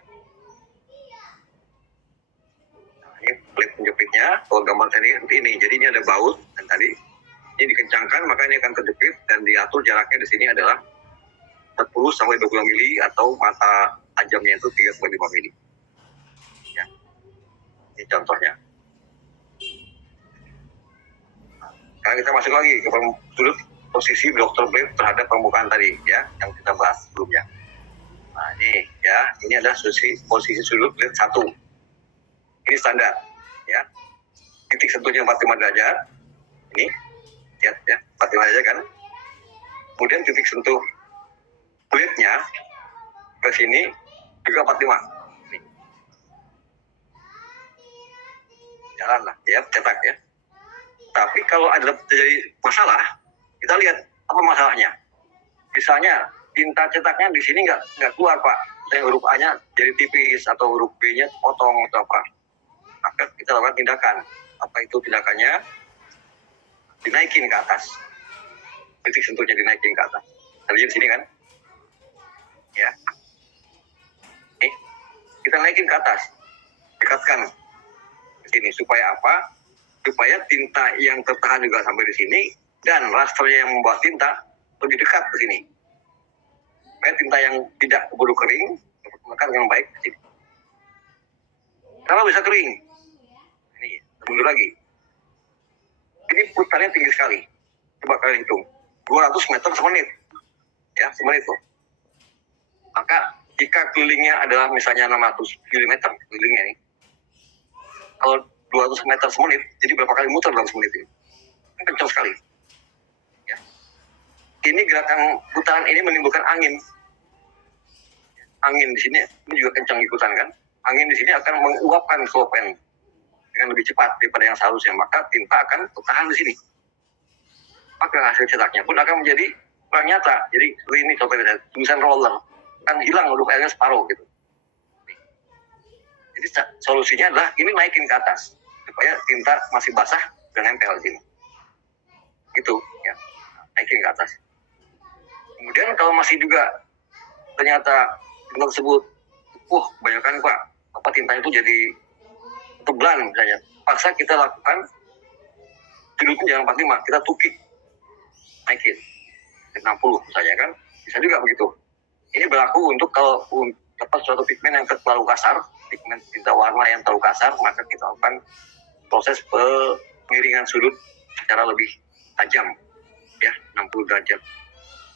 Nah, ini plate penjepitnya. Kalau gambar tadi seperti ini. Jadi ini ada baut dan tadi ini dikencangkan, maka ini akan terjepit dan diatur jaraknya di sini adalah 40 sampai 20 mili atau mata tajamnya itu 3 sampai 5 mili. Ya. Ini contohnya. Nah, sekarang kita masuk lagi ke sudut posisi Dr. Blade terhadap permukaan tadi ya, yang kita bahas sebelumnya. Nah, ini ya, ini adalah posisi sudut blade 1. Ini standar ya. Titik sentuhnya 45 derajat. Ini lihat ya, 45 derajat kan. Kemudian titik sentuh blade-nya ke sini juga 45. Ini. Jalan lah ya, cetak ya. Tapi kalau ada terjadi masalah, kita lihat apa masalahnya. Misalnya tinta cetaknya di sini nggak keluar Pak, yang huruf A-nya jadi tipis atau huruf B-nya potong atau apa. Maka kita lakukan tindakan. Apa itu tindakannya? Dinaikin ke atas. Titik sentuhnya dinaikin ke atas. Kita lihat di sini kan? Ya. Nih, kita naikin ke atas. Dekatkan ke sini supaya apa? Supaya tinta yang tertahan juga sampai di sini dan rasternya yang membawa tinta lebih dekat ke sini. Supaya tinta yang tidak keburu kering maka dengan baik ke sini. Kalau bisa kering, ini mundur lagi. Ini putarnya tinggi sekali. Coba kalian hitung, 200 meter semenit, ya semenit tuh. Maka jika kelilingnya adalah misalnya 600 mm kelilingnya ini, kalau 200 meter semenit, jadi berapa kali muter dalam semenit ini? Kencang sekali. Ya. ini gerakan putaran ini menimbulkan angin. Angin di sini ini juga kencang ikutan kan. Angin di sini akan menguapkan solvent dengan lebih cepat daripada yang seharusnya, maka tinta akan tertahan di sini. Maka hasil cetaknya pun akan menjadi kurang nyata. Jadi ini solvent tulisan roller kan hilang huruf L-nya separuh gitu. Jadi solusinya adalah ini naikin ke atas supaya tinta masih basah dan nempel di sini. Gitu ya, naikin ke atas. Kemudian kalau masih juga ternyata tinta tersebut, kebanyakan Pak, apa tinta itu jadi tebelan misalnya, paksa kita lakukan sudutnya jangan 45, kita tukik naikin 60 misalnya kan, bisa juga begitu. Ini berlaku untuk kalau dapat suatu pigmen yang terlalu kasar, pigmen tinta warna yang terlalu kasar, maka kita lakukan proses pemiringan sudut secara lebih tajam ya, 60 derajat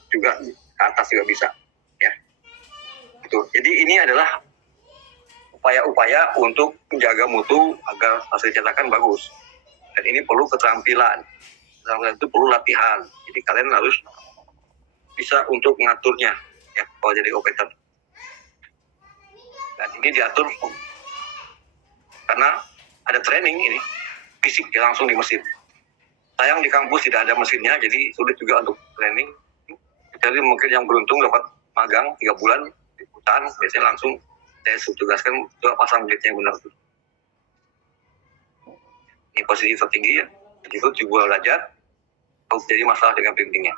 juga ke atas juga bisa ya. Gitu. Jadi ini adalah upaya-upaya untuk menjaga mutu agar hasil cetakan bagus. Dan ini perlu keterampilan. Keterampilan itu perlu latihan. Jadi kalian harus bisa untuk mengaturnya ya kalau jadi operator. Dan ini diatur karena ada training ini fisik ya, langsung di mesin. Sayang di kampus tidak ada mesinnya, jadi sulit juga untuk training. Jadi mungkin yang beruntung dapat magang 3 bulan di hutan, biasanya langsung saya tugaskan coba pasang blade yang benar. Ini posisi tertinggi ya, itu 70 derajat. Kalau jadi masalah dengan printingnya.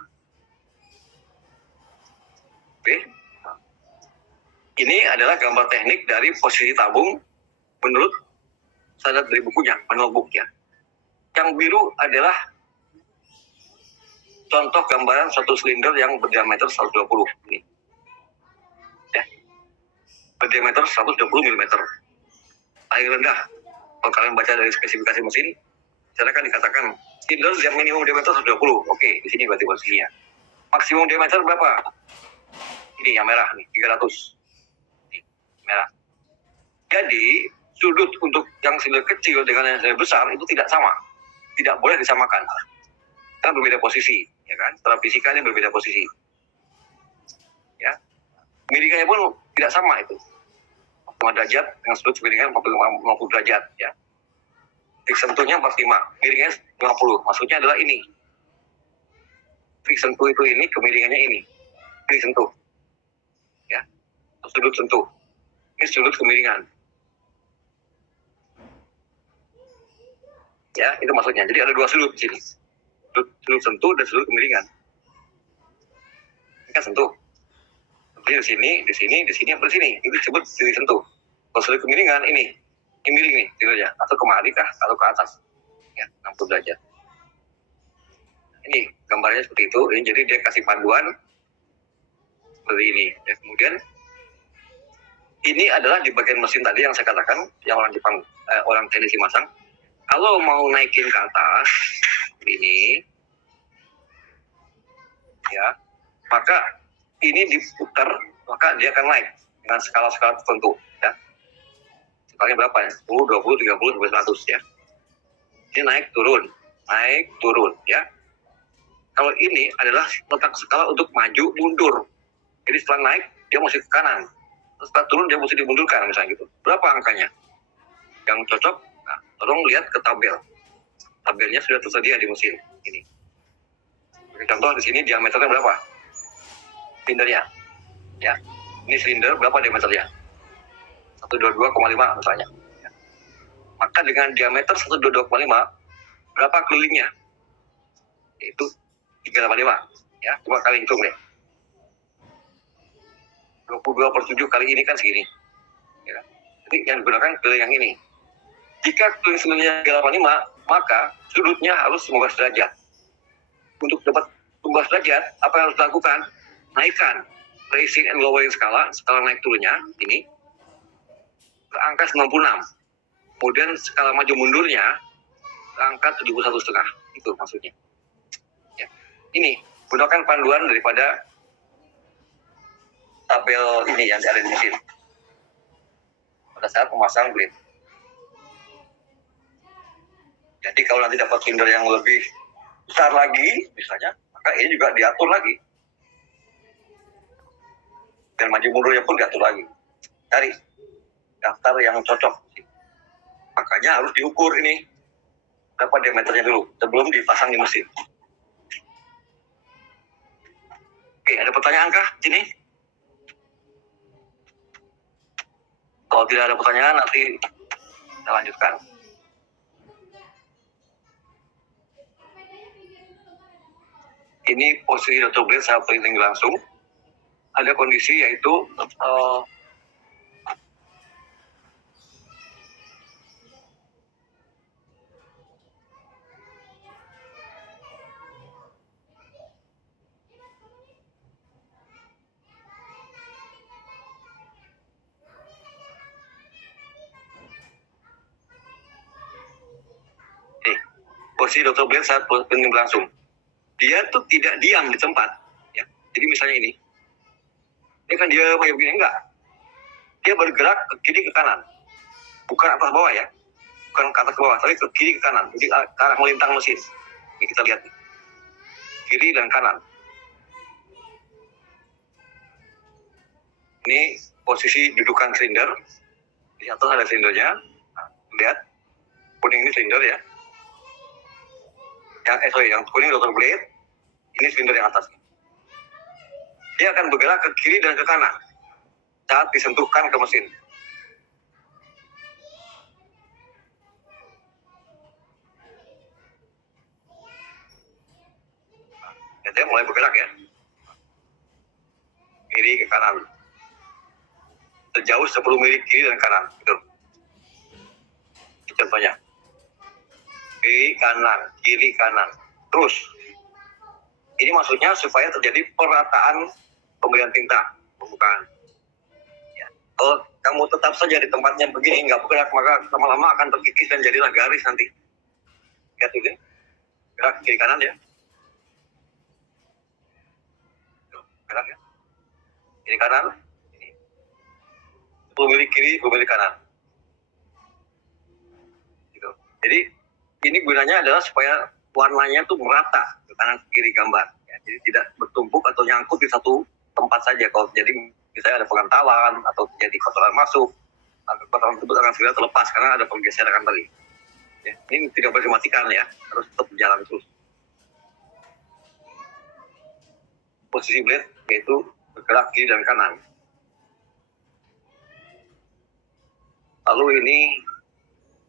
Oke. Ini adalah gambar teknik dari posisi tabung menurut standar dari bukunya, manual booknya. Yang biru adalah contoh gambaran satu silinder yang berdiameter 120 ini. Ya. Berdiameter 120 mm. Paling rendah. Kalau kalian baca dari spesifikasi mesin, cara kan dikatakan silinder yang minimum diameter 120. Oke, di sini berarti posisinya. Maksimum diameter berapa? Ini yang merah nih, 300. Ini, merah. Jadi, sudut untuk yang silinder kecil dengan yang silinder besar itu tidak sama. Tidak boleh disamakan. Karena berbeda posisi, ya kan? Secara fisikanya berbeda posisi. Ya. Miringannya pun tidak sama itu. 45 derajat dengan sudut miringan 50 derajat, ya. Titik sentuhnya 45, miringnya 50. Maksudnya adalah ini. Titik sentuh itu ini, kemiringannya ini. Titik sentuh. Ya. Sudut sentuh. Ini sudut kemiringan. Ya, itu maksudnya. Jadi ada 2 sudut di sini. Sudut sentuh dan sudut kemiringan. Ini kan sentuh. Jadi di sini, apa di sini? Itu disebut titik sentuh. Kalau sudut kemiringan ini miring nih, tidurnya. Atau kemari kah, atau ke atas. Ya, 60 derajat. Ini gambarnya seperti itu. Ini jadi dia kasih panduan seperti ini. Ya, kemudian ini adalah di bagian mesin tadi yang saya katakan, yang orang Jepang, orang teknisi masang. Kalau mau naikin ke atas, ini, ya, maka ini diputar, maka dia akan naik dengan skala-skala tertentu, ya. Skalanya berapa ya? 10, 20, 30, sampai 100, ya. Ini naik turun, ya. Kalau ini adalah letak skala untuk maju mundur. Jadi setelah naik, dia mesti ke kanan. Setelah turun, dia mesti dimundurkan, misalnya gitu. Berapa angkanya? Yang cocok, nah, tolong lihat ke tabel. Tabelnya sudah tersedia di mesin. Ini. Contoh di sini diameternya berapa? Silindernya. Ya. Ini silinder berapa diameternya? 122,5 misalnya. Ya. Maka dengan diameter 122,5, berapa kelilingnya? Yaitu 385. Ya, coba kalian hitung deh. 22/7 kali ini kan segini. Ya. Jadi yang digunakan keliling yang ini. Jika keliling seluruhnya 385, maka sudutnya harus 15 derajat. Untuk dapat 15 derajat, apa yang harus dilakukan? Naikkan raising and lowering skala naik turunnya ini ke angka 96. Kemudian skala maju mundurnya ke angka 71,5. Itu maksudnya. Ya. Ini gunakan panduan daripada tabel ini yang ada di mesin pada saat memasang blade. Jadi kalau nanti dapat silinder yang lebih besar lagi, misalnya, Maka ini juga diatur lagi. Dan maju mundurnya pun diatur lagi. Cari daftar yang cocok. Makanya harus diukur ini berapa diameternya dulu sebelum dipasang di mesin. Oke, ada pertanyaan kah sini? Kalau tidak ada pertanyaan nanti kita lanjutkan. Ini posisi rotor blade saat printing langsung. Ada kondisi yaitu posisi rotor blade saat printing berlangsung. Dia tuh tidak diam di tempat. Ya. Jadi misalnya ini kan dia kayak begini, enggak. Dia bergerak ke kiri ke kanan. Bukan atas bawah ya. Bukan ke atas ke bawah, tapi ke kiri ke kanan. Jadi ke arah melintang mesin. Ini kita lihat. Kiri dan kanan. Ini posisi dudukan silinder. Di atas ada silindernya. Nah, lihat. Kuning ini silinder ya. Yang kuning rotor blade. Ini silinder yang atas. Dia akan bergerak ke kiri dan ke kanan saat disentuhkan ke mesin. Dia mulai bergerak ya. Kiri ke kanan. Sejauh 10 mili kiri dan kanan. Gitu. Contohnya. Kiri kanan, kiri kanan. Terus. Ini maksudnya supaya terjadi perataan pemberian tinta, pembukaan. Ya. Kalau kamu tetap saja di tempatnya begini, nggak bergerak, maka lama-lama akan terkikis dan jadilah garis nanti. Lihat ini, gerak kiri kanan ya. Gerak ya. Kiri kanan. Ini. 10 mili kiri, 10 mili kanan. Gitu. Jadi ini gunanya adalah supaya warnanya tuh merata ke kanan ke kiri gambar. Ya, jadi tidak bertumpuk atau nyangkut di satu tempat saja. Kalau jadi misalnya ada pengantalan atau jadi kotoran masuk, kotoran tersebut akan segera terlepas karena ada pergeseran tadi. Ya, ini tidak boleh dimatikan ya, harus tetap berjalan terus. Posisi blade yaitu bergerak kiri dan kanan. Lalu ini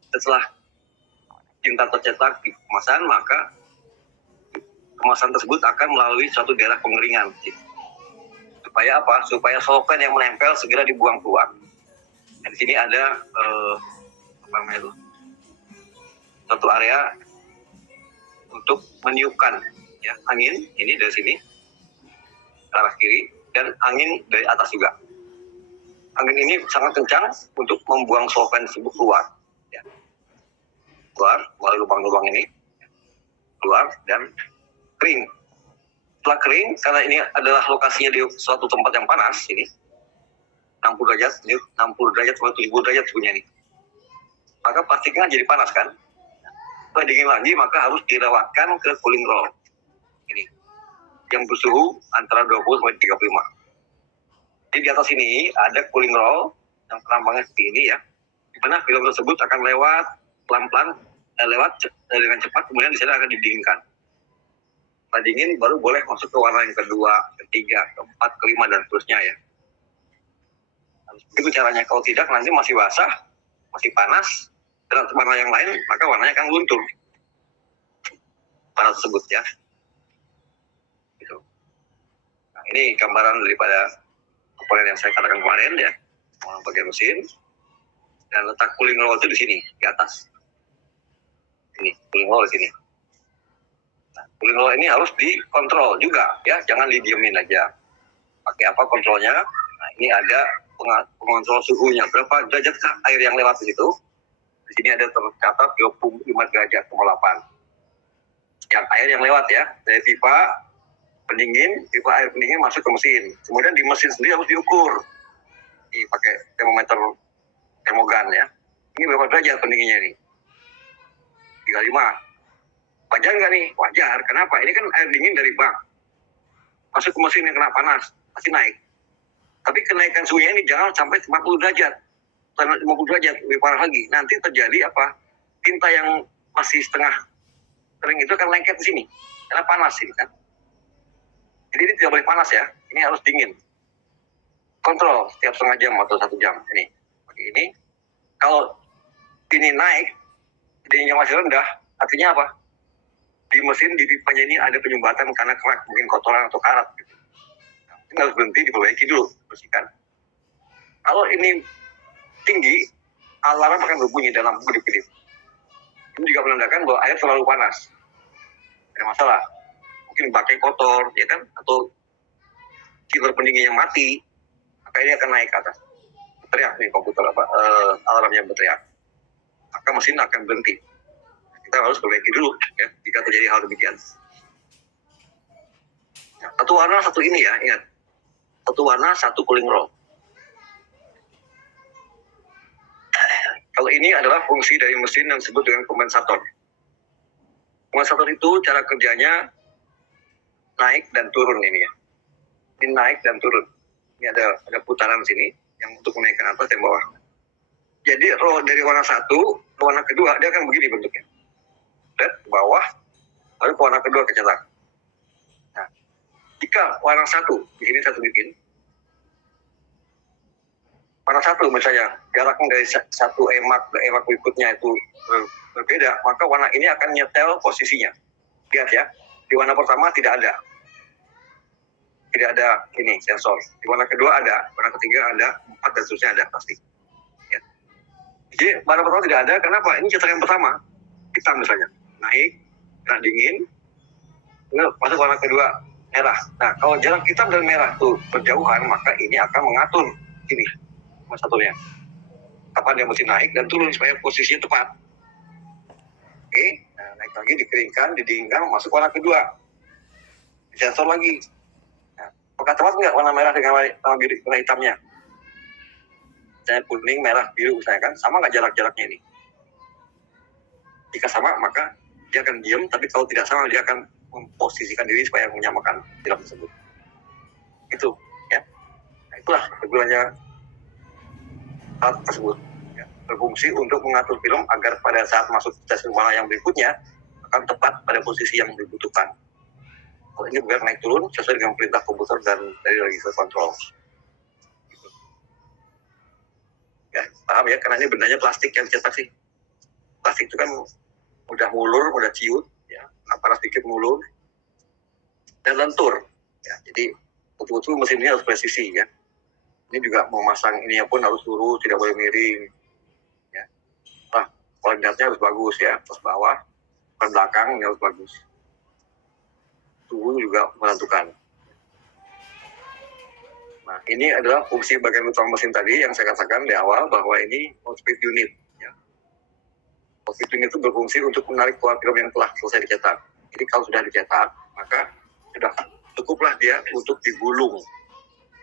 setelah tinta tercetak di kemasan, maka kemasan tersebut akan melalui suatu daerah pengeringan. Supaya apa? Supaya solvent yang menempel segera dibuang keluar. Dan di sini ada satu area untuk meniupkan ya, angin ini dari sini ke arah kiri dan angin dari atas juga. Angin ini sangat kencang untuk membuang solvent tersebut keluar. Ya. Keluar melalui lubang-lubang ini, keluar dan kering. Setelah kering, karena ini adalah lokasinya di suatu tempat yang panas, ini 60 derajat, 60 derajat sampai 70 derajat sebenarnya ini. Maka plastiknya jadi panas kan. Setelah dingin lagi, maka harus dilewatkan ke cooling roll. Ini yang bersuhu antara 20 sampai 35. Jadi di atas ini ada cooling roll yang penampangnya seperti ini ya. Di mana film tersebut akan lewat pelan-pelan, lewat dengan cepat, kemudian di sana akan didinginkan. Setelah dingin baru boleh masuk ke warna yang kedua, ketiga, keempat, kelima dan seterusnya ya. Itu caranya. Kalau tidak nanti masih basah, masih panas, dan warna yang lain maka warnanya akan luntur. Warna tersebut ya. Gitu. Nah, ini gambaran daripada komponen yang saya katakan kemarin ya, bagian mesin. Dan letak cooling roll itu di sini, di atas. Ini cooling roll di sini. Nah, cooling roll ini harus dikontrol juga ya, jangan didiemin aja. Pakai apa kontrolnya? Nah, ini ada pengontrol suhunya. Berapa derajat air yang lewat di situ? Di sini ada tercatat 25 derajat 8. Yang air yang lewat ya, dari pipa pendingin, pipa air pendingin masuk ke mesin. Kemudian di mesin sendiri harus diukur. Ini pakai termometer termogan ya. Ini berapa derajat pendinginnya nih? 35. Wajar nggak nih? Wajar. Kenapa? Ini kan air dingin dari bak. masuk ke mesin yang kena panas, pasti naik. Tapi kenaikan suhunya ini jangan sampai 40 derajat, 50 derajat, lebih parah lagi. Nanti terjadi apa? Tinta yang masih setengah kering itu akan lengket di sini, karena panas ini kan. Jadi ini tidak boleh panas ya, ini harus dingin. Kontrol setiap setengah jam atau 1 jam. Ini, ini kalau ini naik, dinginnya masih rendah, artinya apa? Di mesin di pipanya ini ada penyumbatan karena kerak, mungkin kotoran atau karat. Gitu. Nah, ini harus berhenti, diperbaiki dulu, bersihkan. Kalau ini tinggi, alarm akan berbunyi dalam kedip-kedip. Ini juga menandakan bahwa air terlalu panas. Ada masalah. Mungkin pakai kotor, ya kan? Atau chiller pendinginnya mati, maka ini akan naik ke atas. Berteriak nih komputer alarmnya berteriak. Maka mesin akan berhenti. Kita harus perbaiki dulu ya jika terjadi hal demikian. Nah, satu warna satu ini ya, ingat. Satu warna satu cooling roll. Kalau ini adalah fungsi dari mesin yang disebut dengan kompensator. Kompensator itu cara kerjanya naik dan turun ini ya. Ini naik dan turun. Ini ada putaran sini yang untuk menaikkan atas dan bawah. Jadi roll dari warna satu ke warna kedua dia akan begini bentuknya. Dan ke bawah, lalu ke warna kedua ke cetak. Nah, jika warna satu, di sini saya tunjukin. Warna satu misalnya, jaraknya dari satu emak ke emak berikutnya itu berbeda, maka warna ini akan nyetel posisinya. Lihat ya, di warna pertama tidak ada. Tidak ada ini sensor. Di warna kedua ada, warna ketiga ada, 4 dan seterusnya ada pasti. Ya. Jadi warna pertama tidak ada, kenapa? Ini cetak yang pertama, hitam misalnya, naik, kena dingin, masuk warna kedua merah. Nah, kalau jarak hitam dan merah itu berjauhan, maka ini akan mengatur ini satunya. Kapan dia mesti naik dan turun supaya posisinya tepat. Oke, nah, naik lagi, dikeringkan, didinginkan, masuk warna kedua, disensor lagi. Nah, apakah tepat nggak warna merah dengan warna biru, warna hitamnya? Misalnya kuning, merah, biru misalnya kan, sama nggak jarak-jaraknya ini? Jika sama, maka dia akan diam, tapi kalau tidak sama, dia akan memposisikan diri supaya menyamakan film tersebut. Itu, ya. Nah, itulah kegunaannya alat tersebut. Ya. Berfungsi untuk mengatur film agar pada saat masuk stasiun warna yang berikutnya, akan tepat pada posisi yang dibutuhkan. Kalau ini bukan naik turun, sesuai dengan perintah komputer dan dari register control. Gitu. Ya, paham ya? Karena ini bendanya plastik yang cetak sih. Plastik itu kan mudah mulur, mudah ciut, ya, panas sedikit mulur, dan lentur. Ya, jadi betul-betul mesin ini harus presisi ya. Ini juga memasang ininya pun harus lurus, tidak boleh miring. Ya. Nah, koordinatnya harus bagus ya, atas bawah, ke belakang ini harus bagus. Suhu juga menentukan. Nah, ini adalah fungsi bagian utama mesin tadi yang saya katakan di awal bahwa ini output unit. Output unit itu berfungsi untuk menarik keluar film yang telah selesai dicetak. Jadi kalau sudah dicetak, maka sudah cukuplah dia untuk digulung.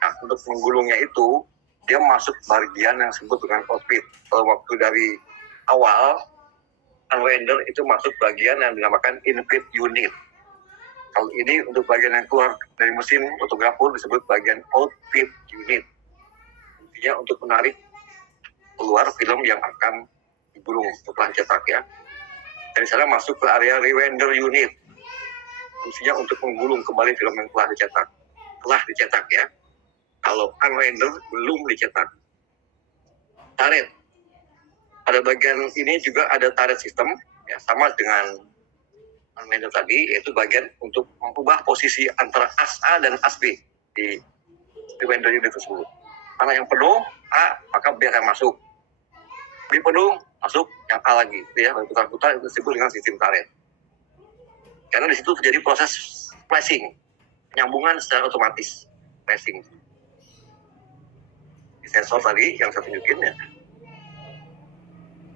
Nah, untuk menggulungnya itu, dia masuk bagian yang disebut dengan output. Kalau waktu dari awal, unrender itu masuk bagian yang dinamakan input unit. Kalau ini untuk bagian yang keluar dari mesin fotografur disebut bagian output unit. Intinya untuk menarik keluar film yang akan digulung setelah cetak ya. Dan sana masuk ke area render unit. Fungsinya untuk menggulung kembali film yang telah dicetak. Telah dicetak ya. Kalau unrender belum dicetak. Taret. Pada bagian ini juga ada taret sistem ya, sama dengan unrender tadi, yaitu bagian untuk mengubah posisi antara as A dan as B di render unit tersebut. Karena yang penuh A, maka B akan masuk. B penuh, masuk yang A lagi. Ya, berputar-putar itu disebut dengan sistem taret. Karena di situ terjadi proses flashing, penyambungan secara otomatis, flashing. Di sensor tadi yang saya tunjukin ya,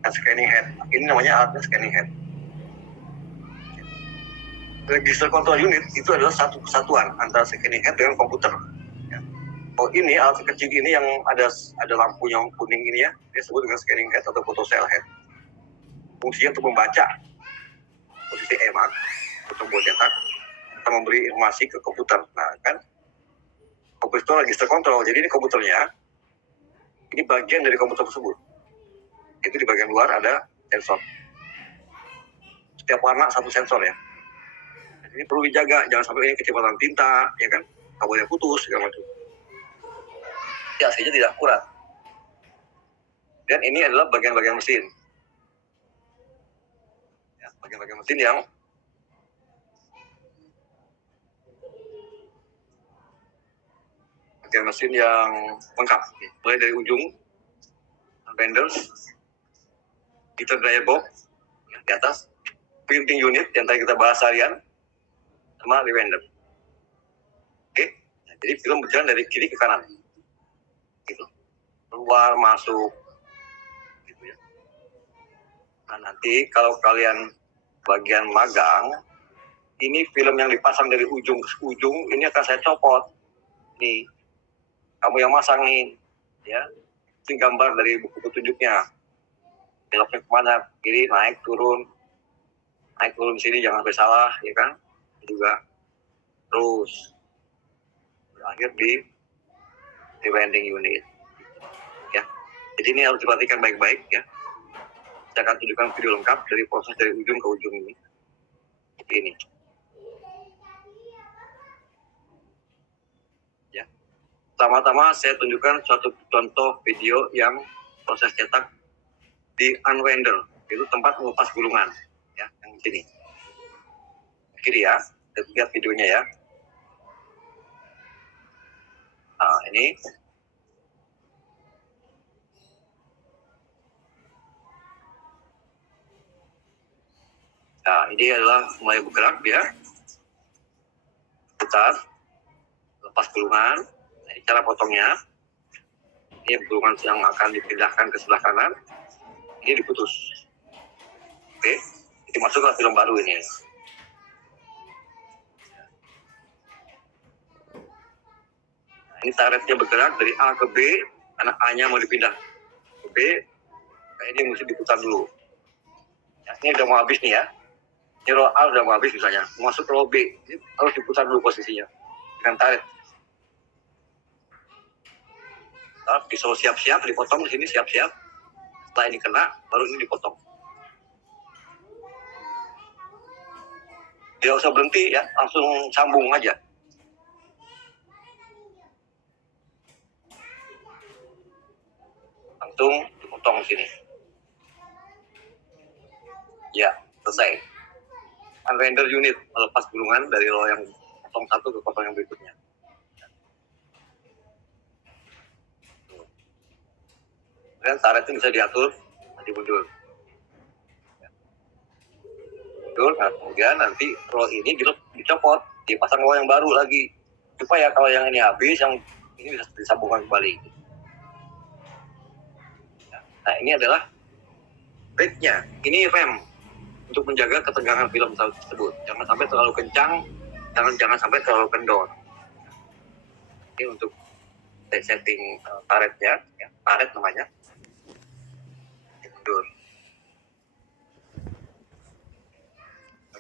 dan scanning head. Ini namanya alatnya scanning head. Register control unit itu adalah satu kesatuan antara scanning head dengan komputer. Ya. Oh ini alat kecil ini yang ada lampu yang kuning ini ya, disebut dengan scanning head atau photocell head. Fungsinya untuk membaca posisi emak untuk buat cetak kita memberi informasi ke komputer. Nah kan, komputer itu register kontrol. Jadi ini komputernya, ini bagian dari komputer tersebut. Itu di bagian luar ada sensor. Setiap warna satu sensor ya. Ini perlu dijaga, jangan sampai ini kecepatan tinta, ya kan, kabelnya putus, segala macam. Ya, hasilnya tidak akurat. Dan ini adalah bagian-bagian mesin. Ya, bagian-bagian mesin yang lengkap. Mulai dari ujung, bender, heater dryer box, ya, di atas, printing unit yang tadi kita bahas harian, sama rewender. Oke, jadi film berjalan dari kiri ke kanan. Gitu. Keluar, masuk. Gitu ya. Nah, nanti kalau kalian bagian magang, ini film yang dipasang dari ujung ke ujung, ini akan saya copot. Nih, kamu yang masang nih, ya. Ini gambar dari buku petunjuknya. Beloknya kemana? Kiri, naik, turun sini, jangan sampai salah, ya kan? Juga terus berakhir di rewinding unit. Ya, jadi ini harus diperhatikan baik-baik ya. Saya akan tunjukkan video lengkap dari proses dari ujung ke ujung ini. Seperti ini. Ya. Pertama-tama saya tunjukkan suatu contoh video yang proses cetak di unwinder, itu tempat melepas gulungan, ya, yang di sini. Kiri ya, lihat videonya ya. Nah, ini. Nah, ini adalah mulai bergerak dia. Putar, lepas gulungan. Nah, ini cara potongnya. Ini gulungan yang akan dipindahkan ke sebelah kanan. Ini diputus. Oke, ini masuklah film baru ini. Nah, ini taretnya bergerak dari A ke B, anak A-nya mau dipindah ke B, nah, ini mesti diputar dulu. Ya, ini udah mau habis nih ya. Ini row A udah mau habis misalnya, masuk row B, ini harus diputar dulu posisinya dengan taret. Nah, pisau siap-siap, dipotong di sini siap-siap. Setelah ini kena, baru ini dipotong. Tidak usah berhenti ya, langsung sambung aja. Langsung dipotong di sini. Ya, selesai. Unrender unit, melepas gulungan dari row yang potong satu ke potong yang berikutnya. Dan taretnya bisa diatur nanti mundur. Nah, kemudian nanti roll ini dicopot, dipasang roll yang baru lagi, supaya kalau yang ini habis, yang ini bisa disambungkan kembali. Nah, ini adalah brake-nya, ini rem untuk menjaga ketegangan film tersebut. Jangan sampai terlalu kencang, jangan sampai terlalu kendor. Ini untuk setting taretnya, ya, taret namanya. Mundur.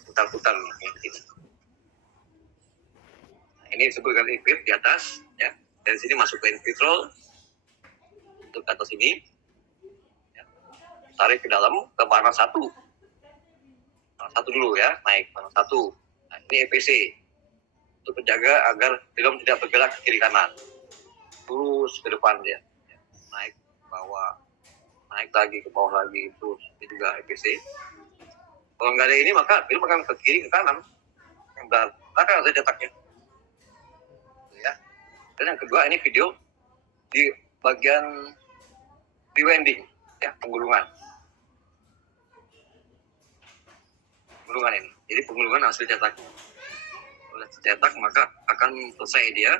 Putar-putar ini. Nah, ini disebut dengan equip di atas, ya. Dari sini masuk ke control untuk ke atas ini, ya. Tarik ke dalam ke panel satu dulu ya, naik panel satu. Nah, ini EPC untuk menjaga agar film tidak bergerak ke kiri kanan, terus ke depan dia, ya. Naik ke bawah, naik lagi ke bawah lagi, terus ini juga EPC. Kalau nggak ada ini maka film akan ke kiri ke kanan, yang belakang saya cetaknya. Ya. Dan yang kedua ini video di bagian rewinding, ya, penggulungan ini. Jadi penggulungan hasil cetak. Oleh cetak maka akan selesai dia.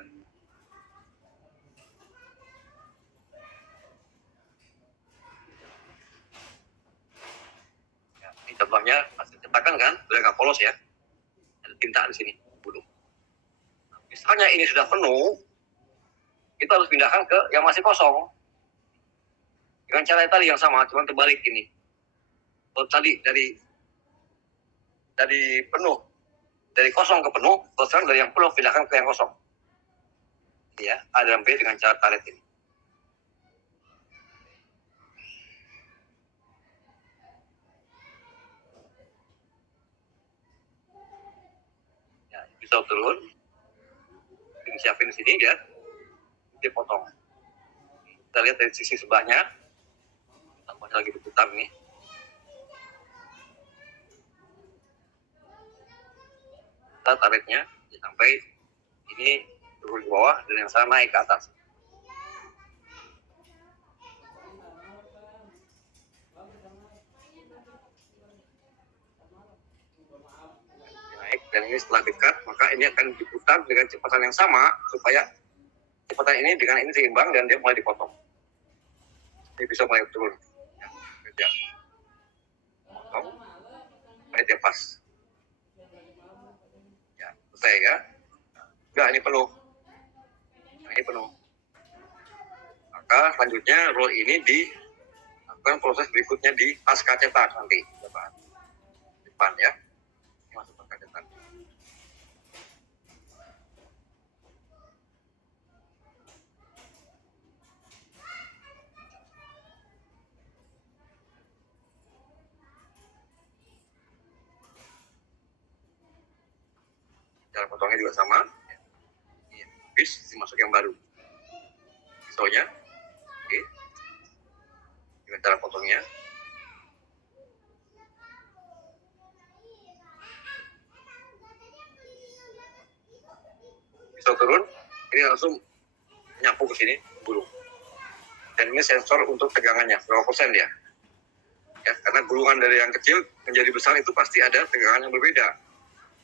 Ya, ini contohnya hasil cetakan kan, sudah nggak polos ya. Ada tinta di sini, belum. Misalnya ini sudah penuh, kita harus pindahkan ke yang masih kosong. Dengan cara tadi yang sama, cuma terbalik ini. Kalau tadi dari penuh dari kosong ke penuh, terus terang dari yang penuh pindahkan ke yang kosong. Ya, A dan B dengan cara tarik ini. Ya, bisa turun. Ini siapin di sini ya. Dipotong. Kita lihat dari sisi sebelahnya. Tambahnya lagi diputar nih. Kita tariknya sampai ini turun ke bawah dan yang sana naik ke atas. Naik dan ini setelah dekat maka ini akan diputar dengan kecepatan yang sama supaya kecepatan ini dengan ini seimbang dan dia mulai dipotong. Ini bisa mulai turun. Ya. Potong. Mulai dia pas. Ya, selesai ya. Enggak, ini penuh. Ini penuh. Maka selanjutnya roll ini dilakukan proses berikutnya di pasca cetak nanti. Depan ya. Masuk pasca cetak. Cara potongnya juga sama. Habis dimasuk yang baru. Pisaunya. Oke. Dengan cara potongnya. Pisau turun, ini langsung nyapu ke sini, gulung. Dan ini sensor untuk tegangannya, berapa persen dia. Ya, karena gulungan dari yang kecil menjadi besar itu pasti ada tegangan yang berbeda.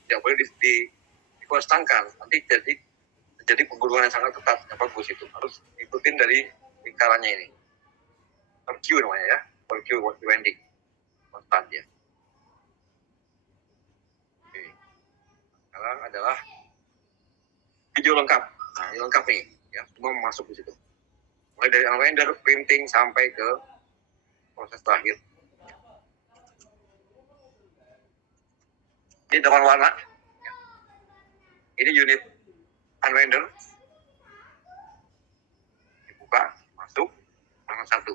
Tidak boleh dikonstankan, nanti jadi penggulungan yang sangat ketat, yang bagus itu. Harus ikutin dari lingkarannya ini. Per Q namanya ya, per Q winding. Konstan ya. Oke. Sekarang adalah video lengkap. Nah, ini lengkap nih, ya, semua masuk di situ. Mulai dari render, printing sampai ke proses terakhir. Ini 8 warna. Ini unit unrender. Dibuka, masuk, warna 1.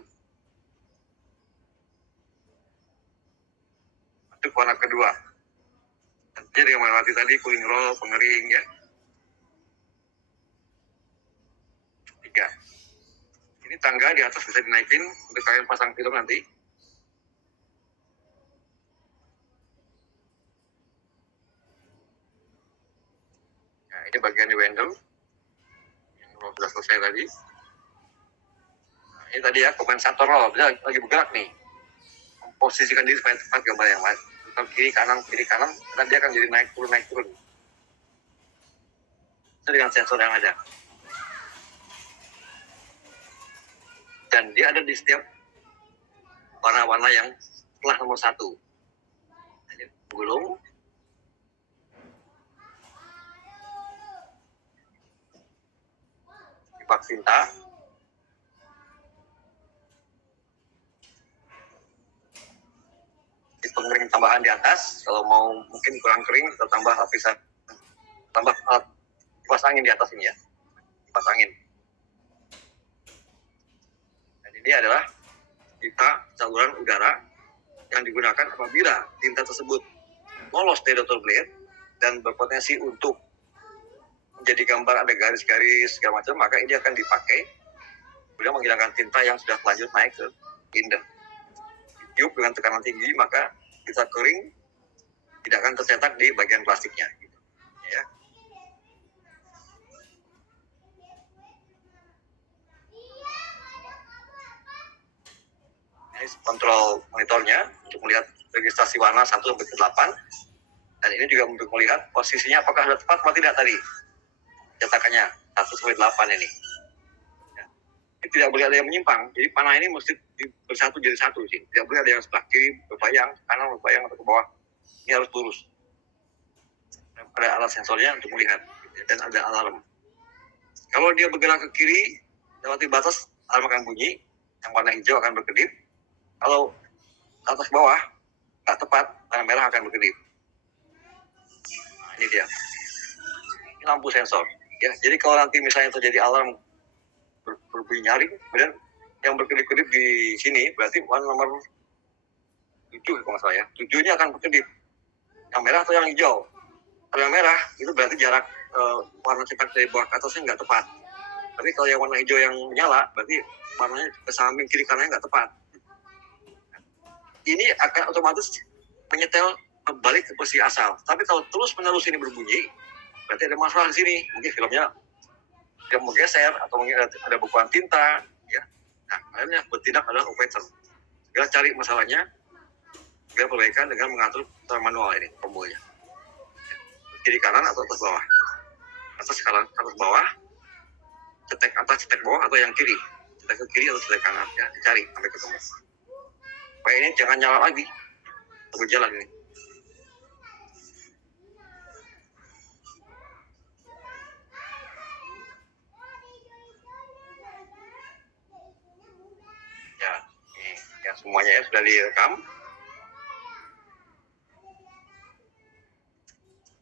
Masuk warna kedua. Tentunya dengan melewati tadi cooling roll, pengering ya. 3. Ini tangga di atas bisa dinaikin untuk kalian pasang film nanti. Nah, ini bagian di window yang sudah selesai tadi. Nah, ini tadi ya kompensator roll, dia lagi bergerak nih. Posisikan diri supaya tepat gambar yang lain. Kiri kanan, dan dia akan jadi naik turun. Itu dengan sensor yang ada. Dan dia ada di setiap warna-warna yang setelah nomor 1. Ini gulung. Pipa tinta. Di pengering tambahan di atas. Kalau mau mungkin kurang kering, kita tambah lapisan. Tambah kipas angin di atas ini ya. Kipas angin. Ini adalah pipa saluran udara yang digunakan apabila tinta tersebut lolos dari rotor blade dan berpotensi untuk menjadi gambar ada garis-garis segala macam, maka ini akan dipakai kemudian menghilangkan tinta yang sudah lanjut naik ke binder. Ditiup dengan tekanan tinggi, maka tinta kering tidak akan tercetak di bagian plastiknya. Gitu. Ya. Ini kontrol monitornya untuk melihat registrasi warna 1 sampai ke 8. Dan ini juga untuk melihat posisinya apakah sudah tepat atau tidak tadi. Cetakannya 1 sampai 8 ini. Ya. Ini tidak boleh ada yang menyimpang. Jadi panah ini mesti bersatu jadi satu sih. Tidak boleh ada yang sebelah kiri berbayang, kanan berbayang atau ke bawah. Ini harus lurus. Ada alat sensornya untuk melihat dan ada alarm. Kalau dia bergerak ke kiri, lewati batas, alarm akan bunyi. Yang warna hijau akan berkedip. Kalau atas bawah nggak tepat, warna merah akan berkedip. Nah, Ini dia. Ini lampu sensor. Ya, jadi kalau nanti misalnya terjadi alarm berbunyi nyaring, kemudian yang berkedip-kedip di sini berarti nomor 7 kalau nggak salah ya. 7 ini akan berkedip. Yang merah atau yang hijau? Kalau yang merah itu berarti jarak warna cetak dari bawah ke atasnya nggak tepat. Tapi kalau yang warna hijau yang menyala, berarti warnanya ke samping kiri kanannya nggak tepat. Ini akan otomatis menyetel balik ke posisi asal. Tapi kalau terus-menerus ini berbunyi, berarti ada masalah di sini. Mungkin filmnya dia menggeser atau mungkin ada bekuan tinta. Ya. Nah, akhirnya bertindak adalah operator. Segera cari masalahnya, segera perbaikan dengan mengatur secara manual ini kombonya. Kiri kanan atau atas bawah? Atas kanan, atas bawah, cetek atas, cetek bawah, atau yang kiri? Cetek ke kiri atau cetek kanan? Ya, dicari sampai ketemu. Supaya ini jangan nyala lagi, berjalan ini. Ya, ini ya semuanya ya sudah direkam.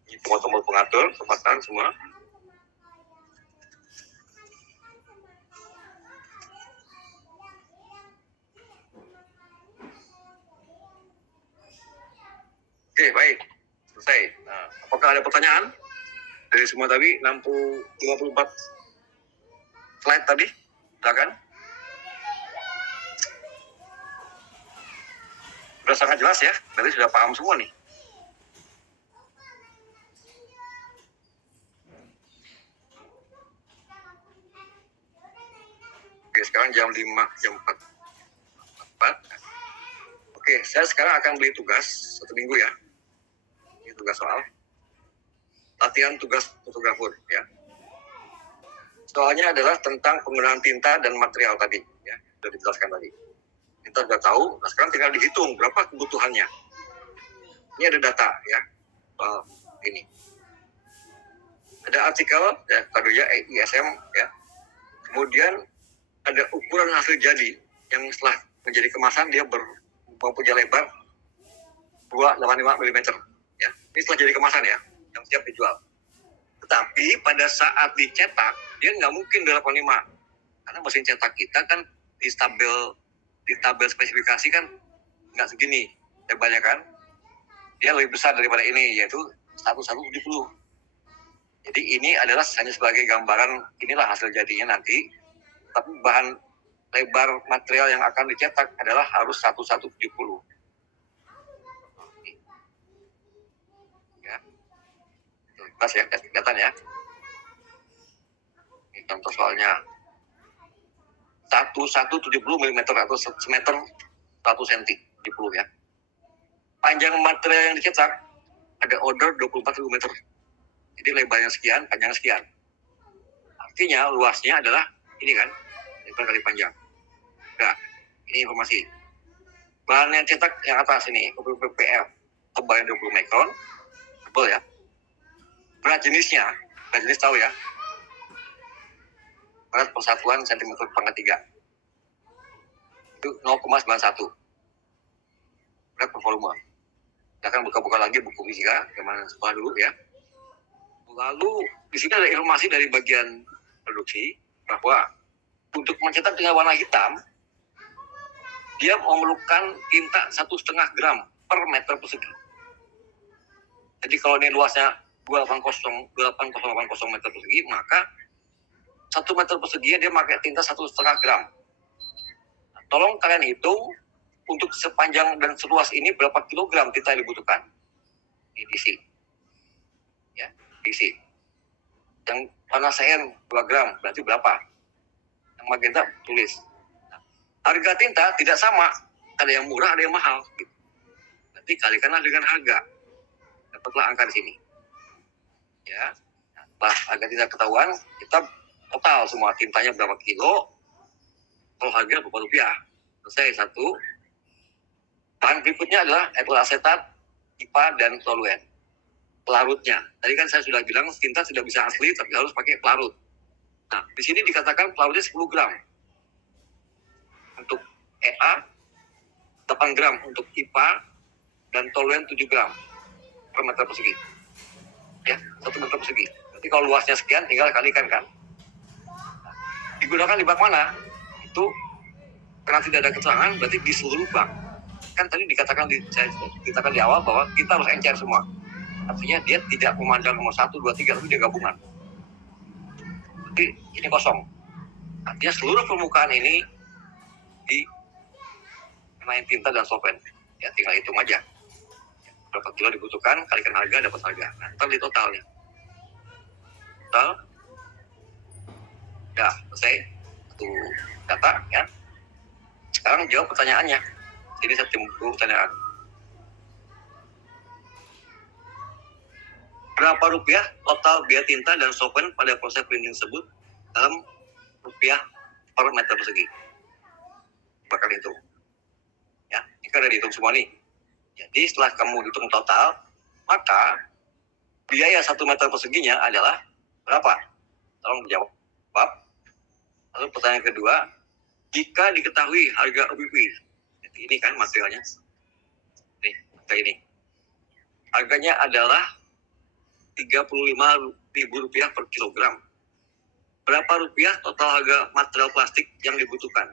Ini tombol-tombol pengatur, kecepatan semua. Oke, baik. Selesai. Nah, apakah ada pertanyaan? Dari semua tadi, 54 slide tadi. Silakan. Sudah sangat jelas ya. Berarti sudah paham semua nih. Oke, sekarang jam 5, jam 4. Oke, saya sekarang akan beli tugas 1 minggu ya. Ini tugas soal. Latihan tugas fotografer ya. Soalnya adalah tentang penggunaan tinta dan material tadi ya. Sudah dijelaskan tadi. Kita sudah tahu, nah sekarang tinggal dihitung berapa kebutuhannya. Ini ada data ya. Ini. Ada artikel ya, kadonya ISM ya. Kemudian ada ukuran hasil jadi yang setelah menjadi kemasan dia mempunyai lebar 285 mm ya. Ini setelah jadi kemasan ya, yang siap dijual. Tetapi pada saat dicetak dia nggak mungkin 285 karena mesin cetak kita kan di tabel spesifikasi kan nggak segini lebarnya kan. Dia lebih besar daripada ini yaitu 1170. Jadi ini adalah hanya sebagai gambaran inilah hasil jadinya nanti. Tapi bahan lebar material yang akan dicetak adalah harus 1170. Ya. Jelas ya, kelihatan ya. Ini contoh soalnya. 1170 mm atau semeter 1 cm 70 ya. Panjang material yang dicetak ada order 24.000 meter. Jadi lebarnya sekian, panjangnya sekian. Artinya luasnya adalah ini kan, lebar kali panjang. Nah, ini informasi. Bahan yang cetak yang atas ini, PPL, tebalnya 20 mikron, tebal ya. Berat jenisnya tahu ya. Berat persatuan cm/3. Itu 0,91. Berat per volume. Kita akan buka-buka lagi buku fisika, zaman sekolah dulu ya. Lalu di sini ada informasi dari bagian produksi bahwa untuk mencetak dengan warna hitam, dia memerlukan tinta 1,5 gram per meter persegi. Jadi kalau ini luasnya 280 meter persegi, maka 1 meter persegi dia pakai tinta 1,5 gram. Nah, tolong kalian hitung untuk sepanjang dan seluas ini berapa kilogram tinta yang dibutuhkan. Ini diisi. Ya, diisi. Yang warna cyan 2 gram berarti berapa? Yang magenta tulis. Nah, harga tinta tidak sama. Ada yang murah, ada yang mahal. Nanti kalikanlah dengan harga. Dapatlah angka di sini. Ya. Nah, harga tinta ketahuan, kita total semua tintanya berapa kilo, kalau harga berapa rupiah. Selesai satu. Bahan berikutnya adalah etil asetat, IPA, dan soluen. Pelarutnya. Tadi kan saya sudah bilang tinta tidak bisa asli, tapi harus pakai pelarut. Nah, di sini dikatakan pelarutnya 10 gram. Untuk EA, 8 gram untuk IPA, dan toluen 7 gram per meter persegi. Ya, 1 meter persegi. Jadi kalau luasnya sekian, tinggal kalikan kan. Digunakan di bak mana? Itu karena tidak ada keterangan, berarti di seluruh bak. Kan tadi dikatakan di awal bahwa kita harus encer semua. Artinya dia tidak memandang nomor 1, 2, 3, tapi dia gabungan. Jadi ini kosong. Artinya seluruh permukaan ini main tinta dan solvent. Ya tinggal hitung aja. Berapa kilo dibutuhkan, kalikan harga, dapat harga. Nah, ntar di totalnya. Total. Ya, selesai. Satu data ya. Sekarang jawab pertanyaannya. Jadi saya tunggu pertanyaan. Berapa rupiah total biaya tinta dan solvent pada proses printing tersebut dalam rupiah per meter persegi? Bakal hitung. Ya, ini kan udah dihitung semua nih. Jadi setelah kamu hitung total, maka biaya 1 meter perseginya adalah berapa? Tolong dijawab. Lalu pertanyaan kedua, jika diketahui harga OBP, jadi ini kan materialnya, nih, kayak ini. Harganya adalah Rp35.000 per kilogram. Berapa rupiah total harga material plastik yang dibutuhkan?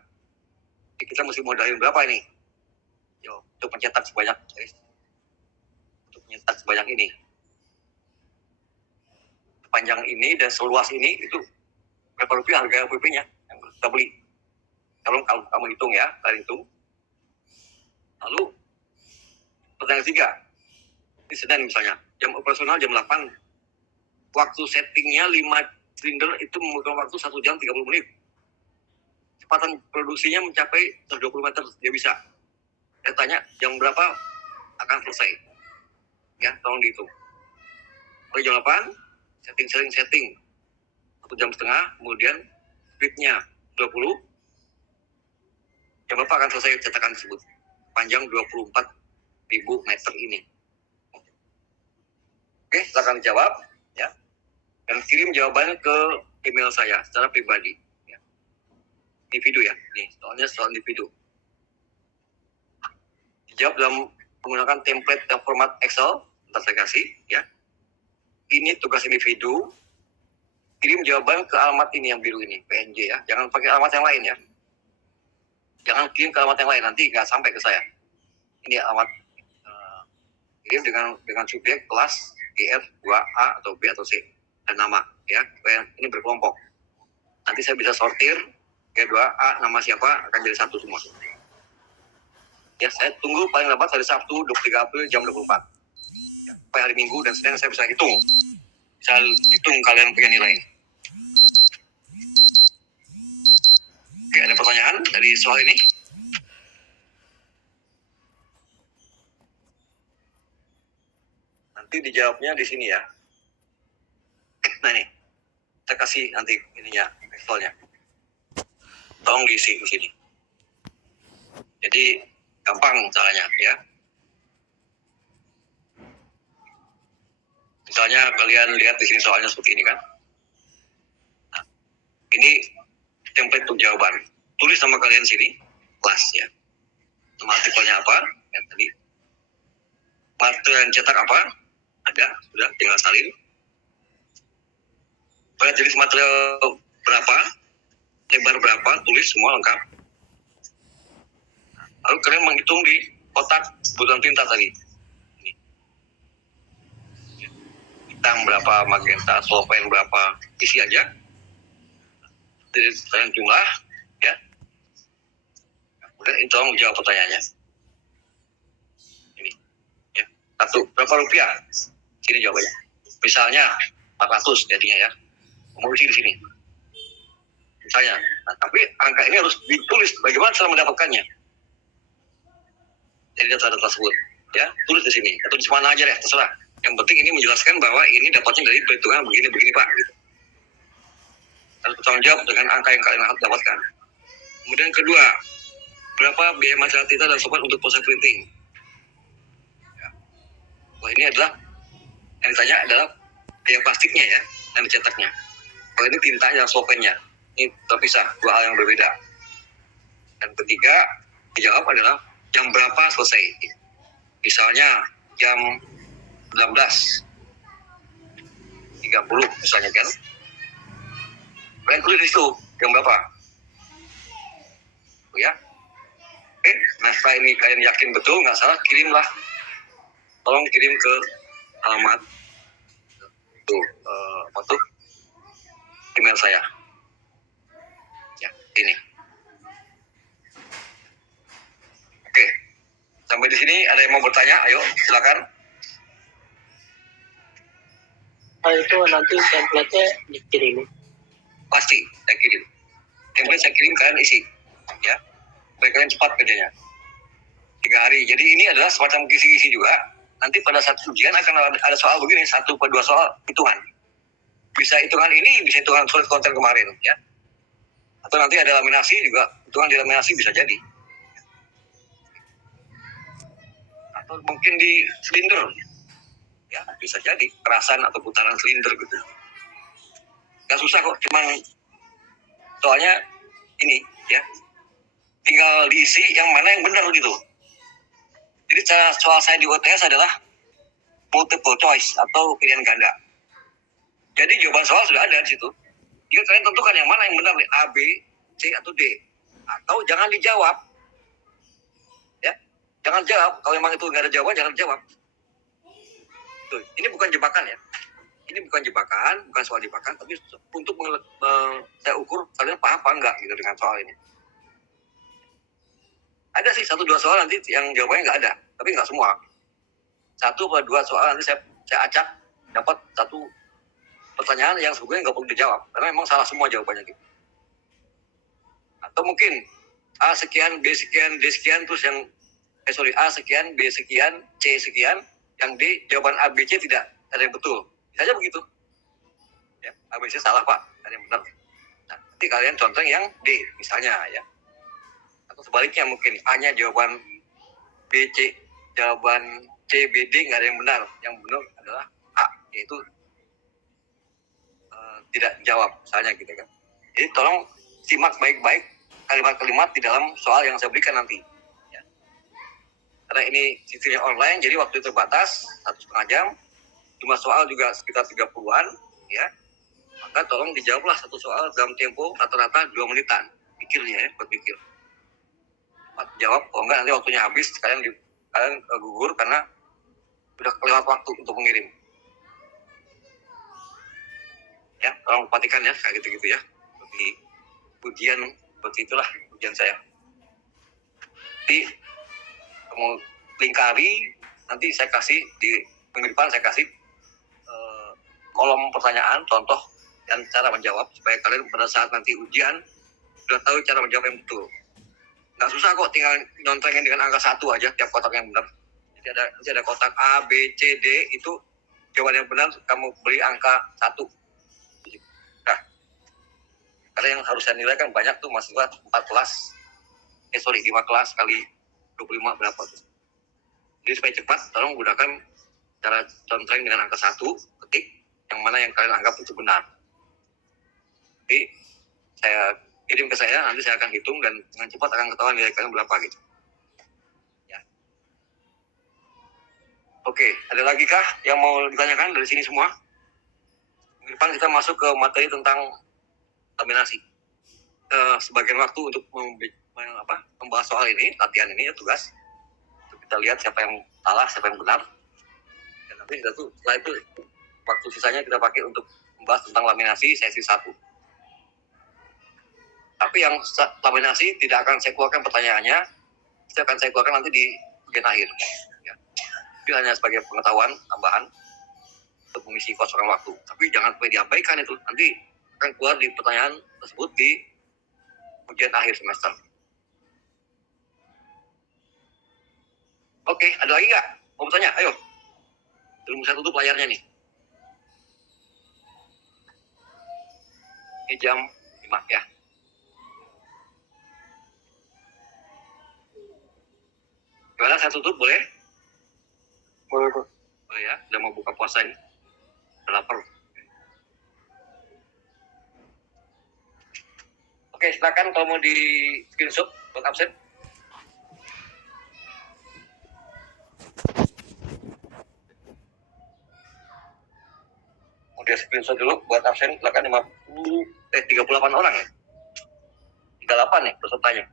Jadi kita mesti modalin berapa ini? Yo, untuk mencetak sebanyak ini. Panjang ini dan seluas ini itu berapa rupiah harga OBP-nya yang kita beli? Kalau kamu hitung ya, kalian hitung. Lalu pertanyaan 3, ini Senin misalnya, jam operasional jam 8, waktu settingnya 5 silinder itu membutuhkan waktu 1 jam 30 menit. Kecepatan produksinya mencapai 120 meter, dia bisa. Saya tanya, jam berapa akan selesai? Ya, tolong dihitung. Mulai jam 8, setting. 1 jam setengah, kemudian speednya 20, jam berapa akan selesai cetakan tersebut? Panjang 24.000 meter ini. Oke, silakan dijawab ya. Dan kirim jawabannya ke email saya secara pribadi ya. Individu ya. Nih, soalnya soal individu. Dijawab dalam menggunakan template dan format Excel, ntar saya kasih ya. Ini tugas individu. Kirim jawaban ke alamat ini yang biru ini, PNJ ya. Jangan pakai alamat yang lain ya. Jangan kirim ke alamat yang lain, nanti nggak sampai ke saya. Ini alamat kirim dengan subjek kelas GR 2A atau B atau C dan nama ya. Ini berkelompok. Nanti saya bisa sortir GR 2A nama siapa akan jadi satu semua. Ya, saya tunggu paling lambat hari Sabtu 23 April jam 24. Ya, sampai hari Minggu dan Senin saya bisa hitung. Bisa hitung kalian punya nilai. Oke, ada pertanyaan dari soal ini? Nanti dijawabnya di sini ya. Nah ini, saya kasih nanti ininya, Excelnya. Tolong diisi di sini. Jadi gampang caranya ya. Misalnya kalian lihat di sini soalnya seperti ini kan. Nah, ini template untuk jawaban. Tulis nama kalian sini, kelas ya. Nama artikelnya apa? Ya, tadi. Material yang cetak apa? Ada, sudah tinggal salin. Berat jenis material berapa? Lebar berapa? Tulis semua lengkap. Lalu kalian menghitung di kotak kebutuhan tinta tadi. Ini. Hitam berapa, magenta, solvent berapa, isi aja. Jadi kalian jumlah, ya. Kemudian itu menjawab pertanyaannya. Ini, ya. 1, berapa rupiah? Sini jawabannya. Misalnya 400 jadinya ya. Mau isi di sini. Misalnya. Nah, tapi angka ini harus ditulis. Bagaimana cara mendapatkannya? Jadi data-data tersebut, ya, tulis di sini atau di mana aja deh, terserah. Yang penting ini menjelaskan bahwa ini dapatnya dari perhitungan begini Pak. Gitu. Harus bertanggung jawab dengan angka yang kalian dapatkan. Kemudian kedua, berapa biaya material tinta dan software untuk proses printing? Ya. Wah, ini adalah yang ditanya adalah biaya plastiknya ya, yang dicetaknya. Kalau ini tintanya dan solventnya, ini terpisah, dua hal yang berbeda. Dan ketiga, dijawab adalah jam berapa selesai. Misalnya jam 19. 30 misalnya kan. Kalian tulis di situ jam berapa. Ya. Oke, nah setelah ini kalian yakin betul, nggak salah, kirimlah. Tolong kirim ke alamat tuh, email saya. Ya, ini. Oke, sampai di sini ada yang mau bertanya? Ayo, silakan. Itu nanti template-nya dikirim. Pasti, saya kirim. Template saya kirim, kalian isi. Ya, supaya kalian cepat kerjanya. 3 hari. Jadi ini adalah semacam kisi-kisi juga. Nanti pada saat ujian akan ada soal begini, 1 per 2 soal hitungan. Bisa hitungan ini, bisa hitungan surat konten kemarin, ya. Atau nanti ada laminasi juga, hitungan di laminasi bisa jadi. Atau mungkin di silinder, ya bisa jadi kerasan atau putaran silinder gitu. Gak susah kok, cuman soalnya ini, ya, tinggal diisi yang mana yang benar gitu. Jadi soal saya di UTS adalah multiple choice atau pilihan ganda. Jadi jawaban soal sudah ada di situ. Jadi kalian tentukan yang mana yang benar, A, B, C atau D. Atau jangan dijawab. Ya, jangan jawab. Kalau memang itu nggak ada jawaban, jangan jawab. Tuh, ini bukan jebakan ya. Ini bukan jebakan, bukan soal jebakan, tapi untuk saya ukur kalian paham apa enggak gitu dengan soal ini. Ada sih 1-2 soal nanti yang jawabannya nggak ada, tapi nggak semua. 1-2 soal nanti saya acak dapat 1 pertanyaan yang sebenarnya nggak perlu dijawab karena memang salah semua jawabannya gitu. Atau mungkin A sekian, B sekian, D sekian, terus yang A sekian, B sekian, C sekian, yang D jawaban A, B, C tidak ada yang betul. Bisa aja begitu. Ya, A, B, C salah Pak, ada yang benar. Nah, nanti kalian contoh yang D misalnya ya. Atau sebaliknya mungkin A-nya jawaban B, C, jawaban C, B, D nggak ada yang benar. Yang benar adalah A, yaitu tidak jawab misalnya gitu kan. Jadi tolong simak baik-baik kalimat-kalimat di dalam soal yang saya berikan nanti. Ya. Karena ini sistemnya online, jadi waktu terbatas 1,5 jam. Jumlah soal juga sekitar 30-an, ya. Maka tolong dijawablah 1 soal dalam tempo rata-rata 2 menitan. Pikirnya ya, berpikir. Jawab, kalau enggak nanti waktunya habis, kalian gugur karena sudah kelewat waktu untuk mengirim. Ya, tolong perhatikan ya, kayak gitu-gitu ya. Seperti ujian, seperti itulah ujian saya. Jadi, kamu lingkari, nanti saya kasih, di minggu depan saya kasih kolom pertanyaan, contoh, dan cara menjawab, supaya kalian pada saat nanti ujian, sudah tahu cara menjawab yang betul. Nggak susah kok, tinggal nyontengin dengan angka 1 aja, tiap kotak yang benar. Jadi ada kotak A, B, C, D, itu jawaban yang benar, kamu beri angka 1. Nah, karena yang harus saya nilai kan banyak tuh mahasiswa 5 kelas kali 25 berapa tuh. Jadi supaya cepat, tolong gunakan cara contreng dengan angka 1, ketik yang mana yang kalian anggap itu benar. Jadi saya kirim ke saya, nanti saya akan hitung dan dengan cepat akan ketahuan nilai kalian berapa gitu. Ya. Oke, ada lagi kah yang mau ditanyakan dari sini semua? Di depan kita masuk ke materi tentang laminasi. Sebagian waktu untuk membahas soal ini, latihan ini ya, tugas. Untuk kita lihat siapa yang salah, siapa yang benar. Dan nanti setelah itu waktu sisanya kita pakai untuk membahas tentang laminasi sesi 1. Tapi yang laminasi tidak akan saya keluarkan pertanyaannya, itu akan saya keluarkan nanti di bagian akhir. Ya. Itu hanya sebagai pengetahuan tambahan untuk mengisi kosongan waktu. Tapi jangan sampai diabaikan itu, nanti akan keluar di pertanyaan tersebut di ujian akhir semester. Oke, ada lagi nggak? Mau bertanya? Ayo. Belum saya tutup layarnya nih. Ini jam 5 ya. Gimana, saya tutup boleh? Boleh. Boleh ya, udah mau buka puasa ini. Udah lapar. Oke, silakan kalau mau di screenshot buat absen. Kemudian Dia screenshot dulu buat absen silakan 38 orang ya. 38 nih pesertanya.